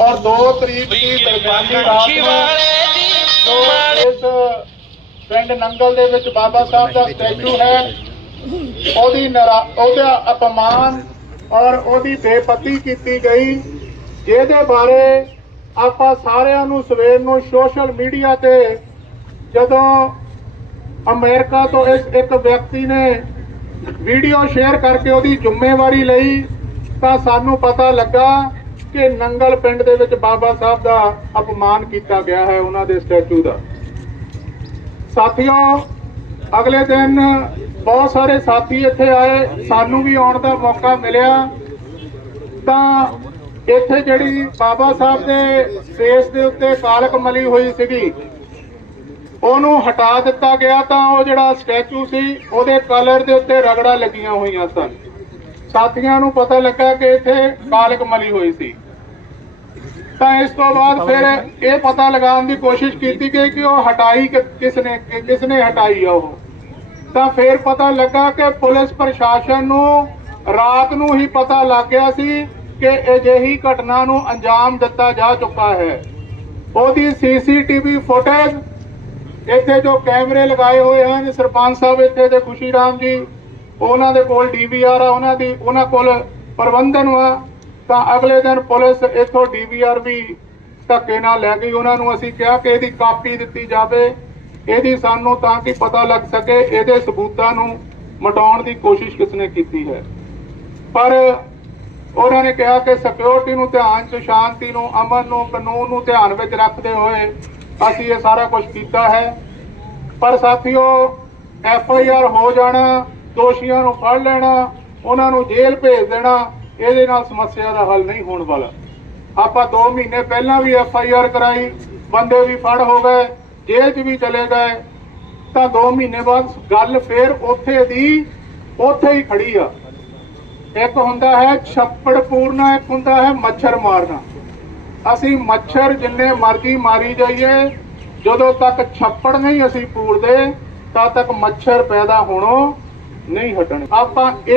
ਔਰ 2 ਤਰੀਕ ਦੀ ਦਰਮਿਆਨੀ ਰਾਤ ਨੂੰ ਜੋ ਇਸ ਪਿੰਡ ਨੰਗਲ ਦੇ ਵਿੱਚ ਬਾਬਾ ਸਾਹਿਬ ਦਾ ਸਟੈਚੂ ਹੈ। ਉਹਦੀ ਨਰਾ, ਉਹਦਾ ਅਪਮਾਨ ਔਰ ਉਹਦੀ ਬੇਪਤੀ ਕੀਤੀ ਗਈ। ਜਿਹਦੇ ਬਾਰੇ ਆਪਾਂ ਸਾਰਿਆਂ ਨੂੰ ਸਵੇਰ ਨੂੰ ਸੋਸ਼ਲ ਮੀਡੀਆ ਤੇ ਜਦੋਂ ਅਮਰੀਕਾ ਤੋਂ ਇਸ ਇੱਕ ਵਿਅਕਤੀ ਨੇ ਵੀਡੀਓ ਸ਼ੇਅਰ ਕਰਕੇ ਉਹਦੀ ਜ਼ਿੰਮੇਵਾਰੀ ਲਈ ਤਾਂ ਸਾਨੂੰ ਪਤਾ ਲੱਗਾ ਕਿ ਨੰਗਲ ਪਿੰਡ ਦੇ ਵਿੱਚ ਬਾਬਾ ਸਾਹਿਬ ਦਾ ਅਪਮਾਨ ਕੀਤਾ ਗਿਆ ਹੈ ਉਹਨਾਂ ਦੇ ਸਟੈਚੂ ਦਾ। ਸਾਥੀਓ, ਅਗਲੇ ਦਿਨ ਬਹੁਤ ਸਾਰੇ ਸਾਥੀ ਇੱਥੇ ਆਏ, ਸਾਨੂੰ ਵੀ ਆਉਣ ਦਾ ਮੌਕਾ ਮਿਲਿਆ। ਤਾਂ ਇੱਥੇ ਜਿਹੜੀ ਬਾਬਾ ਸਾਹਿਬ ਦੇ ਫੇਸ ਦੇ ਉੱਤੇ ਕਾਲਕ ਮਲੀ ਹੋਈ ਸੀਗੀ, ਉਹਨੂੰ ਹਟਾ ਦਿੱਤਾ ਗਿਆ ਤਾਂ ਉਹ ਜਿਹੜਾ ਸਟੈਚੂ ਸੀ, ਉਹਦੇ ਕਲਰ ਦੇ ਉੱਤੇ ਰਗੜਾ ਲੱਗੀਆਂ ਹੋਈਆਂ ਸਨ। ਸਾਥੀਆਂ ਨੂੰ ਪਤਾ ਲੱਗਾ ਕਿ ਇੱਥੇ ਕਾਲਕ ਮਲੀ ਹੋਈ ਸੀ। ਤਾਂ ਇਸ ਤੋਂ ਬਾਅਦ ਫਿਰ ਇਹ ਪਤਾ ਲਗਾਉਣ ਦੀ ਕੋਸ਼ਿਸ਼ ਕੀਤੀ ਗਈ ਕਿ ਉਹ ਹਟਾਈ ਕਿਸ ਨੇ ਕਿਸ ਨੇ ਹਟਾਈ ਆ ਉਹ। ਤਾਂ ਫਿਰ ਪਤਾ ਲੱਗਾ ਕਿ ਪੁਲਿਸ ਪ੍ਰਸ਼ਾਸਨ ਨੂੰ ਰਾਤ ਨੂੰ ਹੀ ਪਤਾ ਲੱਗ ਗਿਆ ਸੀ ਕਿ ਅਜਿਹੀ ਘਟਨਾ ਨੂੰ ਅੰਜਾਮ ਦਿੱਤਾ ਜਾ ਚੁੱਕਾ ਹੈ। ਉਹਦੀ ਸੀਸੀਟੀਵੀ ਫੁਟੇਜ ਇੱਥੇ ਜੋ ਕੈਮਰੇ ਲਗਾਏ ਹੋਏ ਹਨ, ਸਰਪੰਚ ਸਾਹਿਬ ਇੱਥੇ ਦੇ ਖੁਸ਼ੀ ਰਾਮ ਜੀ ਉਹਨਾਂ ਦੇ ਕੋਲ ਡੀਵੀਆਰ ਆ, ਉਹਨਾਂ ਦੀ, ਉਹਨਾਂ ਕੋਲ ਪ੍ਰਬੰਧਨ ਵਾ, ਤਾਂ ਅਗਲੇ ਦਿਨ ਪੁਲਿਸ ਇੱਥੋਂ ਡੀਵੀਆਰ ਵੀ ਧੱਕੇ ਨਾਲ ਲੈ ਗਈ। ਉਹਨਾਂ ਨੂੰ ਅਸੀਂ ਕਿਹਾ ਕਿ ਇਹਦੀ ਕਾਪੀ ਦਿੱਤੀ ਜਾਵੇ। ਇਹਦੀ ਸਾਨੂੰ ਤਾਂ ਕਿ ਪਤਾ ਲੱਗ ਸਕੇ, ਇਹਦੇ ਸਬੂਤਾਂ ਨੂੰ ਮਟਾਉਣ ਦੀ ਕੋਸ਼ਿਸ਼ ਕਿਸਨੇ ਕੀਤੀ ਹੈ। ਪਰ ਉਹਨਾਂ ਨੇ ਕਿਹਾ ਕਿ ਸਿਕਿਉਰਿਟੀ ਨੂੰ ਧਿਆਨ ਚ, ਸ਼ਾਂਤੀ ਨੂੰ, ਅਮਨ ਨੂੰ, ਕਾਨੂੰਨ ਨੂੰ ਧਿਆਨ ਵਿੱਚ ਰੱਖਦੇ ਹੋਏ ਅਸੀਂ ਇਹ ਸਾਰਾ ਕੁਝ ਕੀਤਾ ਹੈ। ਪਰ ਸਾਥੀਓ, ਐਫ ਆਈ ਆਰ ਹੋ ਜਾਣਾ ਦੋਸ਼ੀਆਂ ਨੂੰ ਫੜ ਲੈਣਾ, ਉਹਨਾਂ ਨੂੰ ਜੇਲ੍ਹ ਭੇਜ ਦੇਣਾ, ਇਹਦੇ ਨਾਲ ਸਮੱਸਿਆ ਦਾ ਹੱਲ ਨਹੀਂ ਹੋਣ ਵਾਲਾ। ਆਪਾਂ 2 ਮਹੀਨੇ ਪਹਿਲਾਂ ਵੀ ਐਫ ਆਈ ਆਰ ਕਰਾਈ, ਬੰਦੇ ਵੀ ਫੜ ਹੋ ਗਏ, ਜੇਲ੍ਹ 'ਚ ਵੀ ਚਲੇ ਗਏ, ਤਾਂ 2 ਮਹੀਨੇ ਬਾਅਦ ਗੱਲ ਫੇਰ ਉੱਥੇ ਦੀ ਉੱਥੇ ਹੀ ਖੜੀ ਆ। ਇੱਕ ਹੁੰਦਾ ਹੈ ਛੱਪੜ ਪੂਰਨਾ, ਇੱਕ ਹੁੰਦਾ ਹੈ ਮੱਛਰ ਮਾਰਨਾ। ਅਸੀਂ ਮੱਛਰ ਜਿੰਨੇ ਮਰਜ਼ੀ ਮਾਰੀ ਜਾਈਏ, ਜਦੋਂ ਤੱਕ ਛੱਪੜ ਨਹੀਂ ਅਸੀਂ ਪੂਰਦੇ, ਤਦ ਤੱਕ ਮੱਛਰ ਪੈਦਾ ਹੋਣੋਂ ਨਹੀਂ ਹਟਣ। ਆਪਾਂ ਇੱਕ